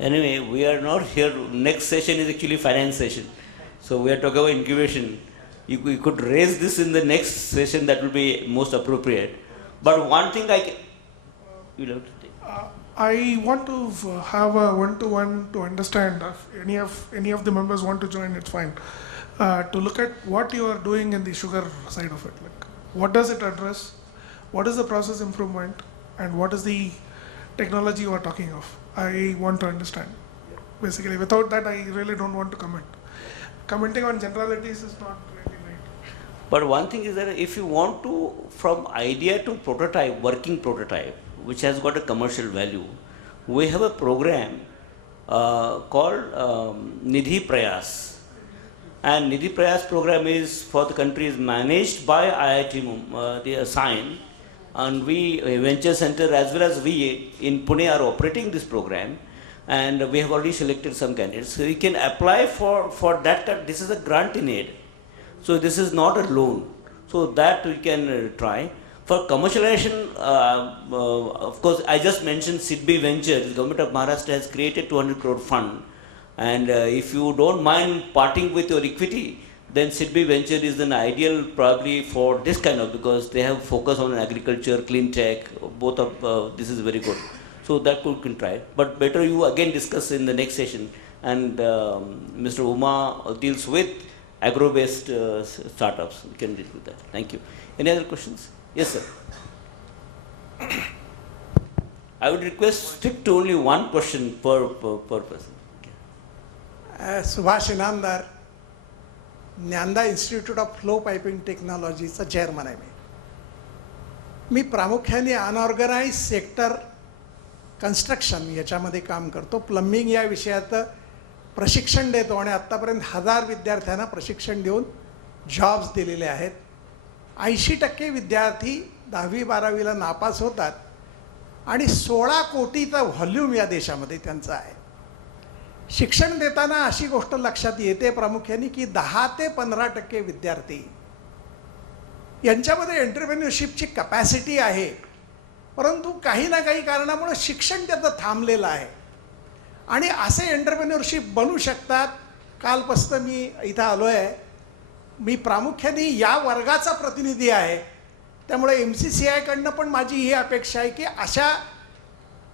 Anyway, we are not here. Next session is actually finance session. So we are talking about incubation. You could raise this in the next session, that will be most appropriate. But one thing you'll have to take. I want to have a one-to-one to understand. If any of the members want to join, it's fine. To look at what you are doing in the sugar side of it. Like, what does it address? What is the process improvement? And what is the technology you are talking of? I want to understand. Basically, without that, I really don't want to comment. Commenting on generalities is not really right. But one thing is that if you want to, from idea to prototype, working prototype, which has got a commercial value, we have a program called Nidhi Prayas. And Nidhi Prayas program is for the country, is managed by IIT, the ASSIGN, and we, Venture Center as well as we in Pune are operating this program, and we have already selected some candidates. So we can apply for that. This is a grant in aid. So this is not a loan. So that we can try. For commercialization, of course, I just mentioned SIDBI Ventures. The government of Maharashtra has created 200 crore fund. And if you don't mind parting with your equity, then SIDBI Venture is an ideal probably for this kind of, because they have focus on agriculture, clean tech, both of this is very good. So that we can try. But better you again discuss in the next session. And Mr. Uma deals with agro-based startups. We can deal with that. Thank you. Any other questions? Yes, sir. I would request stick to only one question per person. Subhash Inamdar, Gyanada institute of flow piping टेक्नॉलॉजीचा chairman आहे मी प्रामुख्याने unorganise sector construction याच्यामध्ये काम करतो. Plumbing या विषयात प्रशिक्षण देतो आणि आत्तापर्यंत 1000 विद्यार्थ्यांना प्रशिक्षण देऊन जॉब्स दिलेले आहेत. 80% विद्यार्थी 10वी-12वीला नापास होतात आणि 16 कोटीचा व्हॉल्यूम या देशामध्ये त्यांचा आहे. शिक्षण देताना अशी गोष्ट लक्षात येते प्रामुख्याने की 10 ते 15% विद्यार्थी यांच्यामध्ये एंटरप्रेन्योरशिपची कॅपॅसिटी आहे, परंतु काही ना काही कारणामुळे शिक्षण त्याचं थांबलेलं आहे आणि असे एंटरप्रेन्योरशिप बनू शकतात. कालपासून मी इथं आलो आहे. मी प्रामुख्याने या वर्गाचा प्रतिनिधी आहे, त्यामुळे MCCI कडनं पण माझी ही अपेक्षा आहे की अशा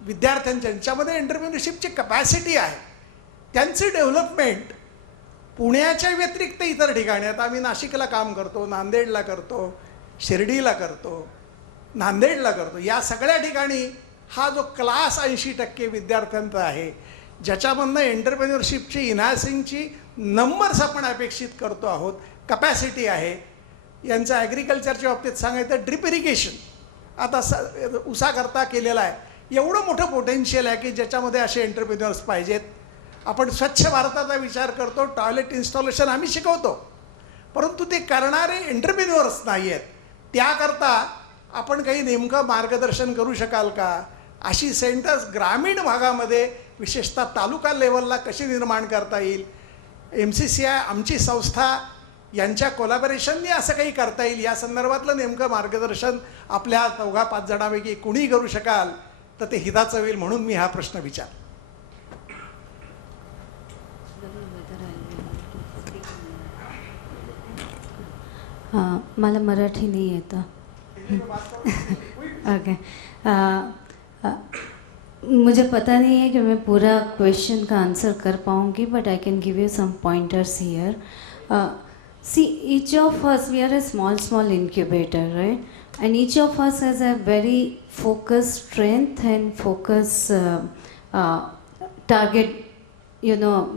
विद्यार्थ्यांच्या ज्यांच्यामध्ये एंटरप्रेन्योरशिपची कॅपॅसिटी आहे त्यांची डेव्हलपमेंट पुण्याच्या व्यतिरिक्त इतर ठिकाणी, आता आम्ही नाशिकला काम करतो, नांदेडला करतो, शिर्डीला करतो, नांदेडला करतो, या सगळ्या ठिकाणी हा जो क्लास 80% विद्यार्थ्यांचा आहे ज्याच्यामधनं एंटरप्रेन्योरशिपची इन्हान्सिंगची नंबर्स आपण अपेक्षित करतो आहोत, कॅपॅसिटी आहे. यांचं ॲग्रिकल्चरच्या बाबतीत सांगायचं ड्रिप इरिगेशन आता उसाकरता केलेला आहे. एवढं मोठं पोटेन्शियल आहे की ज्याच्यामध्ये असे एंटरप्रेन्योर्स पाहिजेत. आपण स्वच्छ भारताचा विचार करतो, टॉयलेट इन्स्टॉलेशन आम्ही शिकवतो, परंतु ते करणारे एंटरप्रेन्योर्स नाही आहेत. त्याकरता आपण काही नेमकं मार्गदर्शन करू शकाल का? अशी सेंटर्स ग्रामीण भागामध्ये विशेषतः तालुका लेवलला कशी निर्माण करता येईल? MCCI आमची संस्था यांच्या कोलॅबोरेशनने असं काही करता येईल या संदर्भातलं नेमकं मार्गदर्शन आपल्या 4-5 जणांपैकी कुणी करू शकाल तर ते हिताचं होईल, म्हणून मी हा प्रश्न विचार. मला मराठी नहीं येता. ओके. मुझे पता नहीं है कि मैं पूरा क्वेश्चन का आंसर कर पाऊँगी, but I can give you some pointers here. See, each of us, we are a small incubator, right? And each of us has a very focused strength and focus target,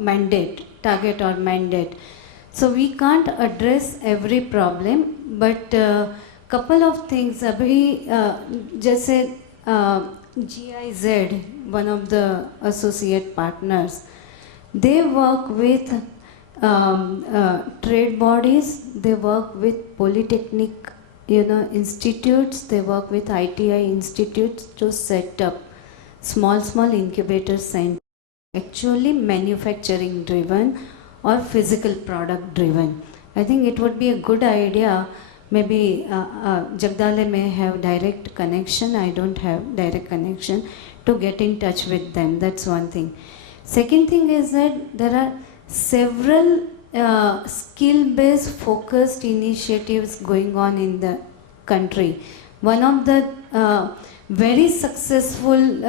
mandate target or mandate. So we can't address every problem, but couple of things. अभी जैसे GIZ, one of the associate partners, they work with trade bodies, they work with polytechnic, institutes, they work with ITI institutes to set up small incubator centers, actually manufacturing driven or physical product driven. I think it would be a good idea. Maybe Jagdale may have direct connection, I don't have direct connection, to get in touch with them. That's one thing. Second thing is that there are several skill-based focused initiatives going on in the country. One of the very successful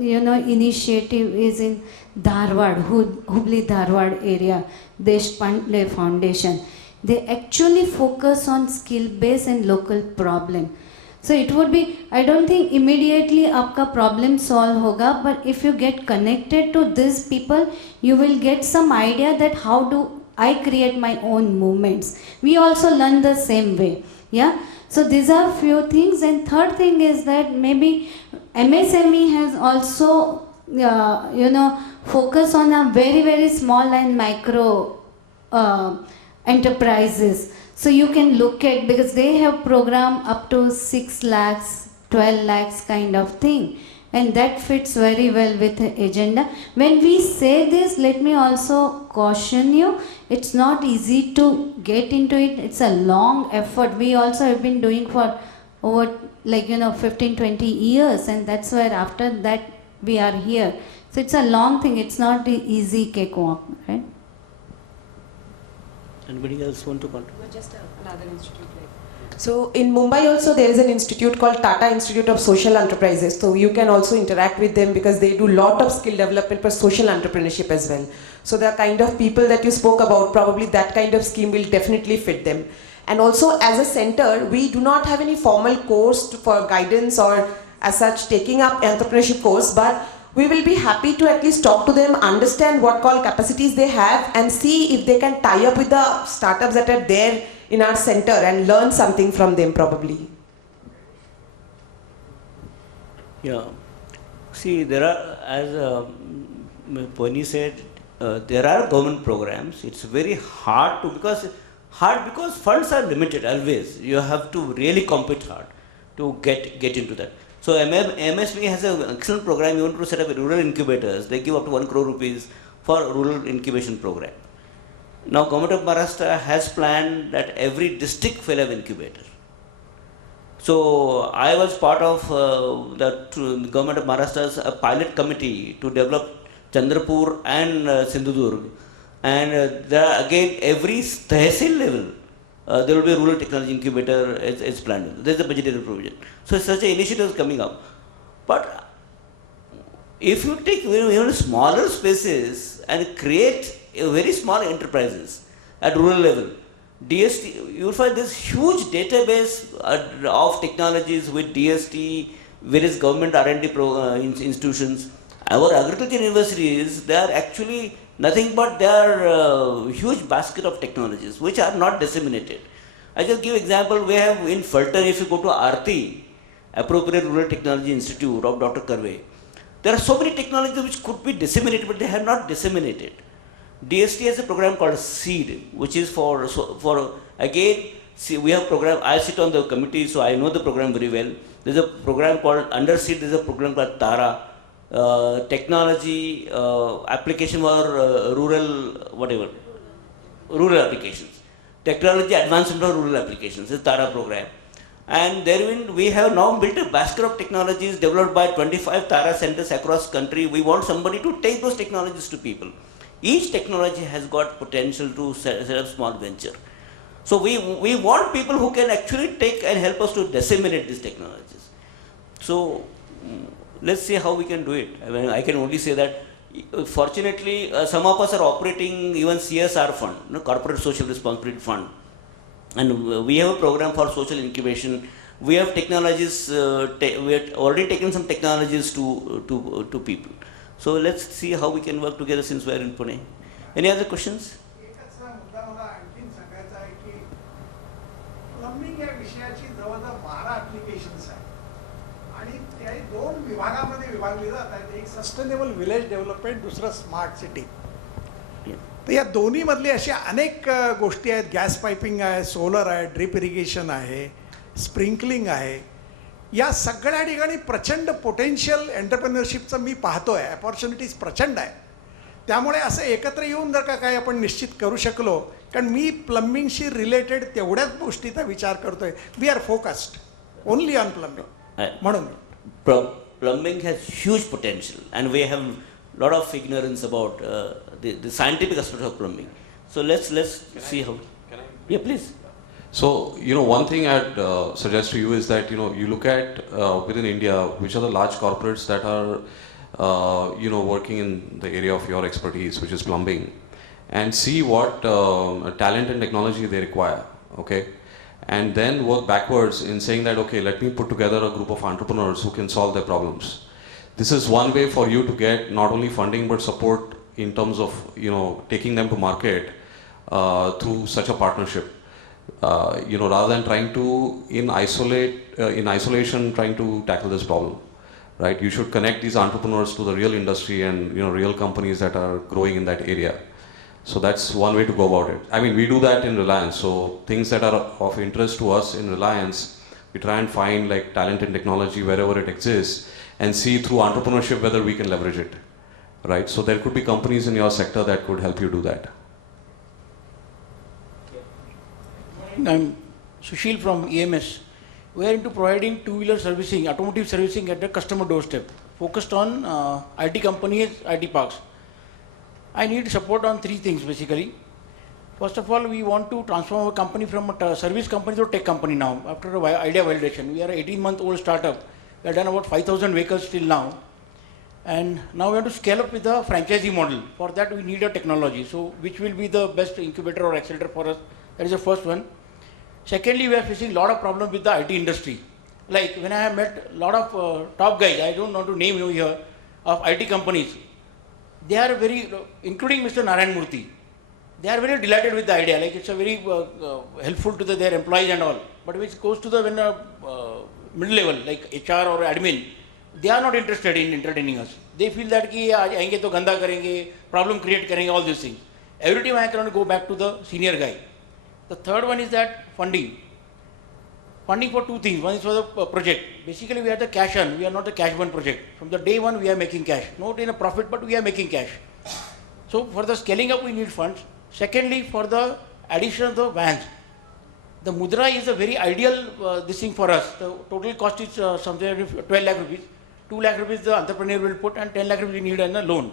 initiative is in Dharwad, Hubli Dharwad area, Deshpande Foundation. They actually focus on skill-based and local problem. So it would be, I don't think immediately आपका problem solve होगा, but if you get connected to these people, you will get some idea that how do I create my own movements. We also learn the same way, yeah. So these are few things, and third thing is that maybe MSME has also, focus on a very small and micro enterprises. So you can look at, because they have program up to 6 lakhs, 12 lakhs kind of thing. And that fits very well with the agenda. When we say this, let me also caution you, it's not easy to get into it. It's a long effort. We also have been doing for over 15-20 years, and that's where after that we are here. So it's a long thing. It's not the easy cakewalk, right? Anybody else want to contribute? Just another institute. So in Mumbai also there is an institute called Tata Institute of Social Enterprises. So you can also interact with them because they do lot of skill development for social entrepreneurship as well. So the kind of people that you spoke about, probably that kind of scheme will definitely fit them. And also as a center, we do not have any formal course for guidance or as such taking up entrepreneurship course, but we will be happy to at least talk to them, understand what all capacities they have, and see if they can tie up with the startups that are there in our center and learn something from them probably. Yeah. See, there are, as Pony said, there are government programs. It's very hard because funds are limited always. You have to really compete hard to get into that. So MSME has an excellent program. You want to set up rural incubators. They give up to 1 crore rupees for a rural incubation program. Now Government of Maharashtra has planned that every district will have incubator. So I was part of the Government of Maharashtra's pilot committee to develop Chandrapur and Sindhudurg. And there are again every tehsil level there will be a rural technology incubator as planned. There is a budgetary provision. So such an initiative is coming up. But if you take even smaller spaces and create very small enterprises at rural level, DST, you will find this huge database of technologies with DST, various government R&D institutions. Our agriculture universities, they are actually nothing but they are huge basket of technologies which are not disseminated. I just give example. We have in Fulton, if you go to Aarti, Appropriate Rural Technology Institute of Dr. Karve, there are so many technologies which could be disseminated, but they have not disseminated. DST has a program called SEED, which is for again, see, we have program. I sit on the committee, so I know the program very well. There's a program called under SEED. There's a program called TARA. Technology application for rural applications, technology advancement for rural applications is TARA program, and therein we have now built a basket of technologies developed by 25 TARA centers across country. We want somebody to take those technologies to people. Each technology has got potential to set up small venture. So we want people who can actually take and help us to disseminate these technologies. So let's see how we can do it. I mean, I can only say that fortunately some of us are operating even CSR fund, Corporate Social Responsibility Fund, and we have a program for social incubation. We have technologies, we have already taken some technologies to people. So let's see how we can work together since we are in Pune. Any other questions? एकच मुद्दा मला आणखीन सांगायचा आहे की plumbing या विषयाची जवळजवळ 12 ॲप्लिकेशन्स आहेत आणि त्याही 2 विभागामध्ये विभागली जातात. एक सस्टेनेबल विलेज डेव्हलपमेंट, दुसरं स्मार्ट सिटी. तर या दोन्हीमधली अशा अनेक गोष्टी आहेत. गॅस पायपिंग आहे, सोलर आहे, ड्रिप इरिगेशन आहे, स्प्रिंकलिंग आहे. या सगळ्या ठिकाणी प्रचंड पोटेन्शियल एंटरप्रेन्युअरशिपचं मी पाहतोय. अपॉर्च्युनिटीज प्रचंड आहे. त्यामुळे असं एकत्र येऊन जर का काही आपण निश्चित करू शकलो, कारण मी प्लंबिंगशी रिलेटेड तेवढ्याच गोष्टीचा विचार करतोय. We are focused only on plumbing. म्हणून Plumbing has huge potential, and we have lot of ignorance about the scientific aspect of plumbing. So let's see how. Can I? Yeah, please. So, one thing I'd suggest to you is that, you look at within India, which are the large corporates that are, working in the area of your expertise, which is plumbing, and see what talent and technology they require, okay? And then work backwards in saying that, okay, let me put together a group of entrepreneurs who can solve their problems. This is one way for you to get not only funding but support in terms of, taking them to market through such a partnership. Rather than trying to, in isolation, trying to tackle this problem, right? You should connect these entrepreneurs to the real industry and, real companies that are growing in that area. So that's one way to go about it. I mean, we do that in Reliance. So things that are of interest to us in Reliance, we try and find like talent and technology wherever it exists and see through entrepreneurship whether we can leverage it, right? So there could be companies in your sector that could help you do that. I'm Sushil from EMS. We are into providing two-wheeler servicing, automotive servicing at the customer doorstep, focused on IT companies, IT parks. I need support on 3 things basically. First of all, we want to transform our company from a service company to a tech company now. After a idea validation, we are an 18-month-old startup. We have done about 5,000 vehicles till now. And now we want to scale up with the franchisee model. For that, we need a technology. So, which will be the best incubator or accelerator for us? That is the first one. Secondly, we are facing a lot of problems with the IT industry. Like when I have met a lot of top guys, I don't want to name you here, of IT companies. They are very, including Mr. Narayan Murthy, they are very delighted with the idea. Like it's a very helpful to their employees and all. But when it goes to the middle level, like HR or admin, they are not interested in entertaining us. They feel that ki aayenge to ganda karenge, problem create karenge, all these things. Every time I can go back to the senior guy. The third one is that funding. Funding for 2 things. One is for the project. Basically, we are the cash earn. We are not the cash burn project. From the day one, we are making cash. Not in a profit, but we are making cash. So, for the scaling up, we need funds. Secondly, for the addition of the vans. The Mudra is a very ideal this thing for us. The total cost is something 12 lakh rupees. 2 lakh rupees the entrepreneur will put and 10 lakh rupees we need in a loan.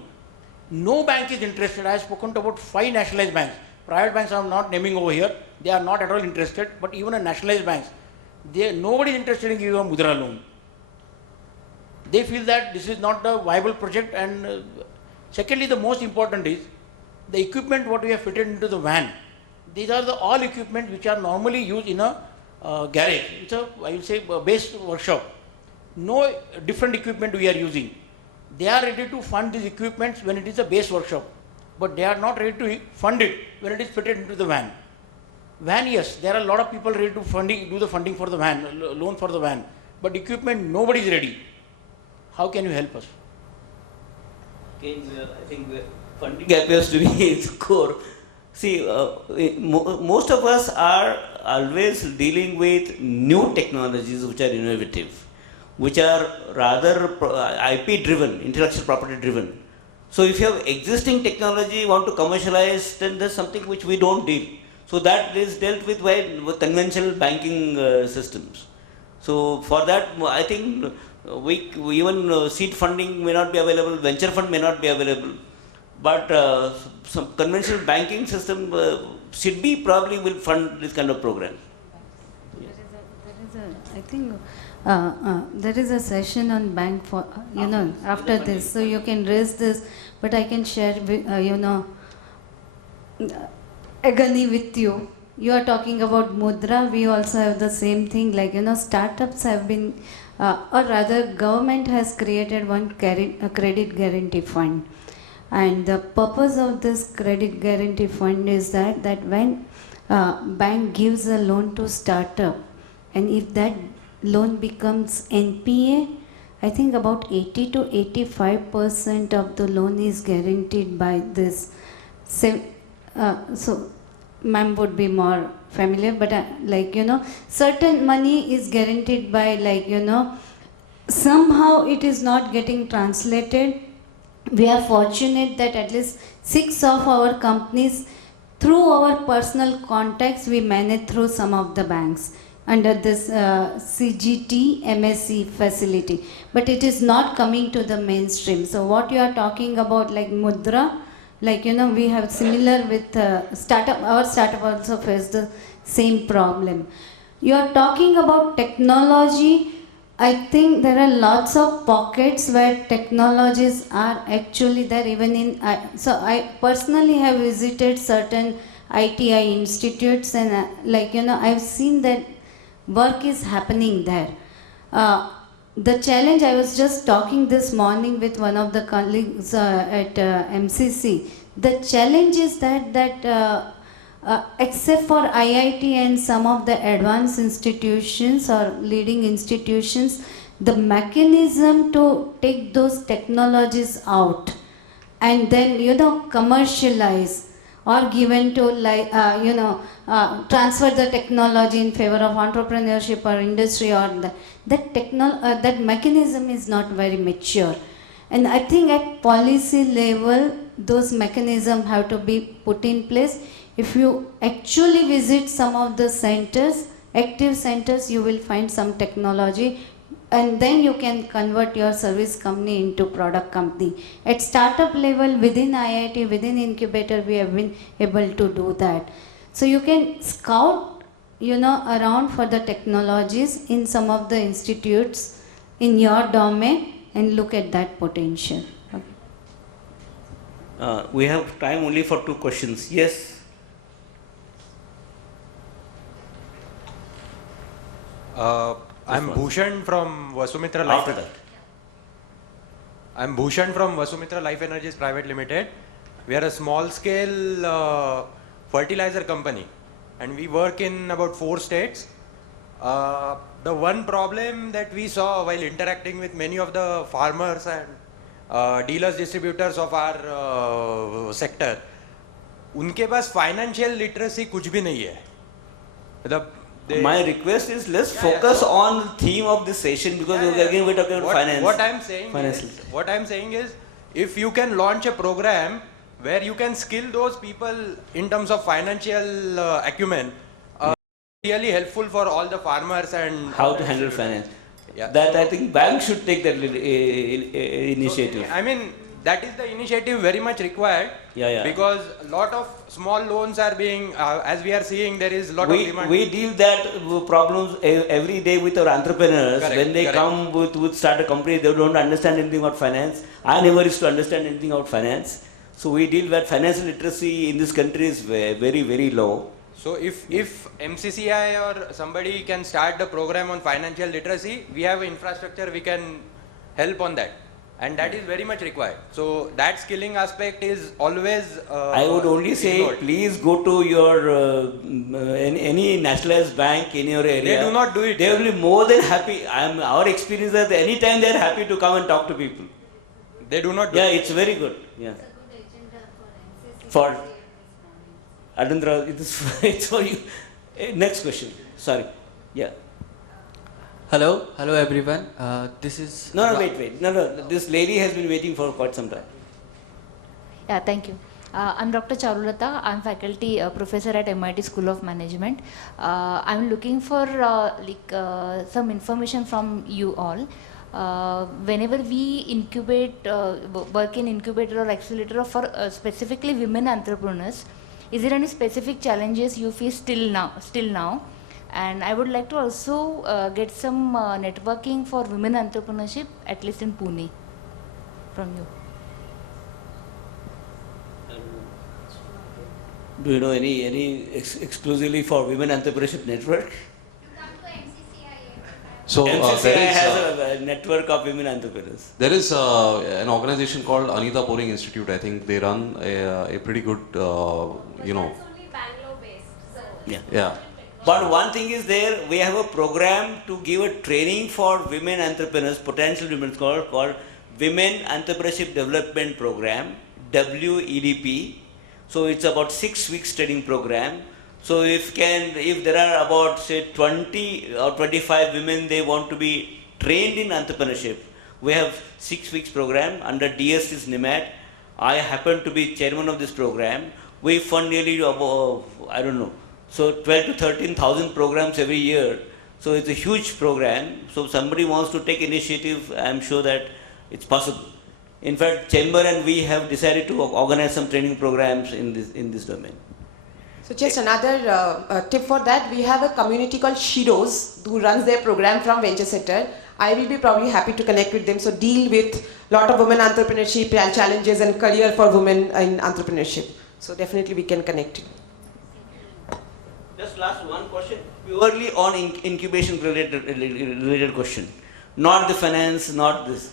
No bank is interested. I have spoken to about 5 nationalized banks. Private banks I am not naming over here. They are not at all interested. But even a nationalized banks, nobody is interested in giving a Mudra loan. They feel that this is not a viable project. And secondly, the most important is the equipment what we have fitted into the van. These are the all equipment which are normally used in a garage. It's a, I will say, base workshop. No different equipment we are using. They are ready to fund these equipments when it is a base workshop. But they are not ready to fund it when it is fitted into the van. Van, yes, there are a lot of people ready to do the funding for the van, loan for the van. But equipment, nobody is ready. How can you help us? Okay, I think funding appears to be its core. See, most of us are always dealing with new technologies which are innovative, which are rather IP driven, intellectual property driven. So if you have existing technology, you want to commercialize, then there's something which we don't deal. So that is dealt with by conventional banking systems. So for that, I think we even seed funding may not be available, venture fund may not be available, but some conventional banking system should be probably will fund this kind of program. I think there is a session on bank for after this, so you can raise this, but I can share agony with you. You are talking about Mudra. We also have the same thing. Like startups have been, or rather, government has created one credit guarantee fund. And the purpose of this credit guarantee fund is that when bank gives a loan to startup, and if that loan becomes NPA, I think about 80 to 85% of the loan is guaranteed by this. So, ma'am would be more familiar, but certain money is guaranteed by somehow it is not getting translated. We are fortunate that at least 6 of our companies, through our personal contacts, we manage through some of the banks under this CGT MSc facility. But it is not coming to the mainstream. So what you are talking about like Mudra, we have similar with startup, our startup also face the same problem. You are talking about technology. I think there are lots of pockets where technologies are actually there even in, so I personally have visited certain ITI institutes and I've seen that work is happening there. The challenge, I was just talking this morning with one of the colleagues at MCC, the challenge is that except for IIT and some of the advanced institutions or leading institutions, the mechanism to take those technologies out and then commercialize or given to transfer the technology in favor of entrepreneurship or industry, or that mechanism is not very mature. And I think at policy level, those mechanisms have to be put in place. If you actually visit some of the centers, active centers, you will find some technology, and then you can convert your service company into product company. At startup level, within IIT, within incubator, we have been able to do that. So you can scout, around for the technologies in some of the institutes in your domain and look at that potential. We have time only for 2 questions. Yes. I'm Bhushan from Vasumitra Life. After that. I'm Bhushan from Vasumitra Life Energies Private Limited. We are a small scale fertilizer company and we work in about 4 states. The one problem that we saw while interacting with many of the farmers and dealers, distributors of our sector, उनके पास financial literacy कुछ भी नहीं है. My request is let's focus on the theme of this session because again we're talking about finance. What I'm saying is, if you can launch a program where you can skill those people in terms of financial acumen, really helpful for all the farmers and how to handle finance. Yeah. That I think banks should take that initiative. So, I mean, that is the initiative very much required. Because a lot of small loans are being, as we are seeing, there is a lot of demand. We deal that problems every day with our entrepreneurs. Correct, when they come with start a company, they don't understand anything about finance. I never used to understand anything about finance. So we deal that financial literacy in this country is very, very low. So if MCCI or somebody can start the program on financial literacy, we have infrastructure, we can help on that. And that is very much required. So that skilling aspect is always I would only say, ignored. please go to your any nationalized bank in your area. They do not do it. They will be more than happy. Our experience is that anytime they are happy to come and talk to people. They do not do Yeah, it. it's very good. Yeah. For Adandra, it's for you. Next question. Sorry. Yeah. Hello everyone. This is... Wait. No. This lady has been waiting for quite some time. Yeah, thank you. I'm Dr. Charulata. I'm faculty professor at MIT School of Management. I'm looking for some information from you all. Whenever we incubate, work in incubator or accelerator for specifically women entrepreneurs, is there any specific challenges you face still now? And I would like to also get some networking for women entrepreneurship, at least in Pune, from you. Do you know any exclusively for women entrepreneurship network? So MCCI has a network of women entrepreneurs. there is an organization called Anita Boring Institute. I think they run a pretty good, Yeah. But one thing is there, we have a program to give a training for women entrepreneurs, potential women, called Women Entrepreneurship Development Program, WEDP. So it's about 6 weeks training program. So if there are about say 20 or 25 women, they want to be trained in entrepreneurship. We have 6 weeks program under DSC's NIMAT. I happen to be chairman of this program. We fund nearly about, so 12 to 13,000 programs every year. So it's a huge program. So if somebody wants to take initiative, I'm sure that it's possible. In fact, Chamber and we have decided to organize some training programs in this domain. So just another tip for that, we have a community called Shiros who runs their program from Venture Center. I will be probably happy to connect with them. So deal with a lot of women entrepreneurship challenges and career for women in entrepreneurship. So definitely we can connect. Just last one question, purely on incubation related question. Not the finance, not this.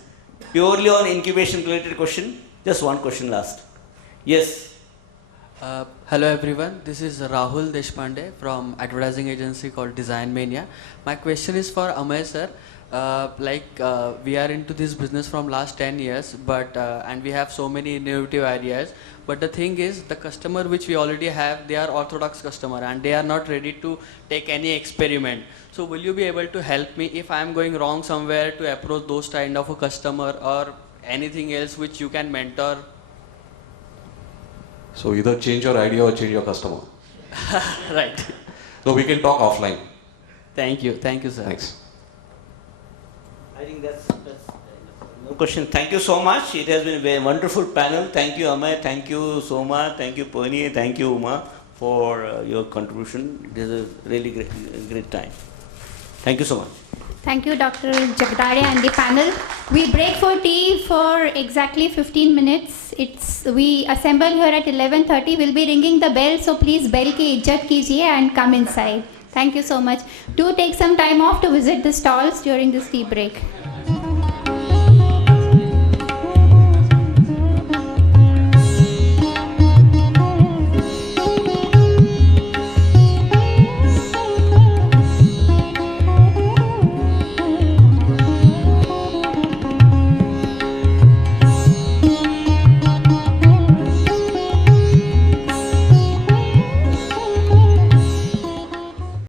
Purely on incubation related question. Just one question last. Yes. Hello everyone, this is Rahul Deshpande from advertising agency called Design Mania. My question is for Amay sir. We are into this business from last 10 years, but and we have so many innovative ideas. But the thing is, the customer which we already have, they are orthodox customer and they are not ready to take any experiment. So will you be able to help me if I am going wrong somewhere to approach those kind of a customer or anything else which you can mentor? So either change your idea or change your customer. Right. So we can talk offline. Thank you sir. Thanks. I think that's no question. Thank you so much. It has been a very wonderful panel. Thank you, Amay. Thank you, Soma. Thank you, Pony. Thank you, Uma, for your contribution. This is a really great time. Thank you so much. Thank you, Dr. Jagdare and the panel. We break for tea for exactly 15 minutes. We assemble here at 11:30. We'll be ringing the bell, so please bell ki ijjat kijiye and come inside. Thank you so much. Do take some time off to visit the stalls during this tea break.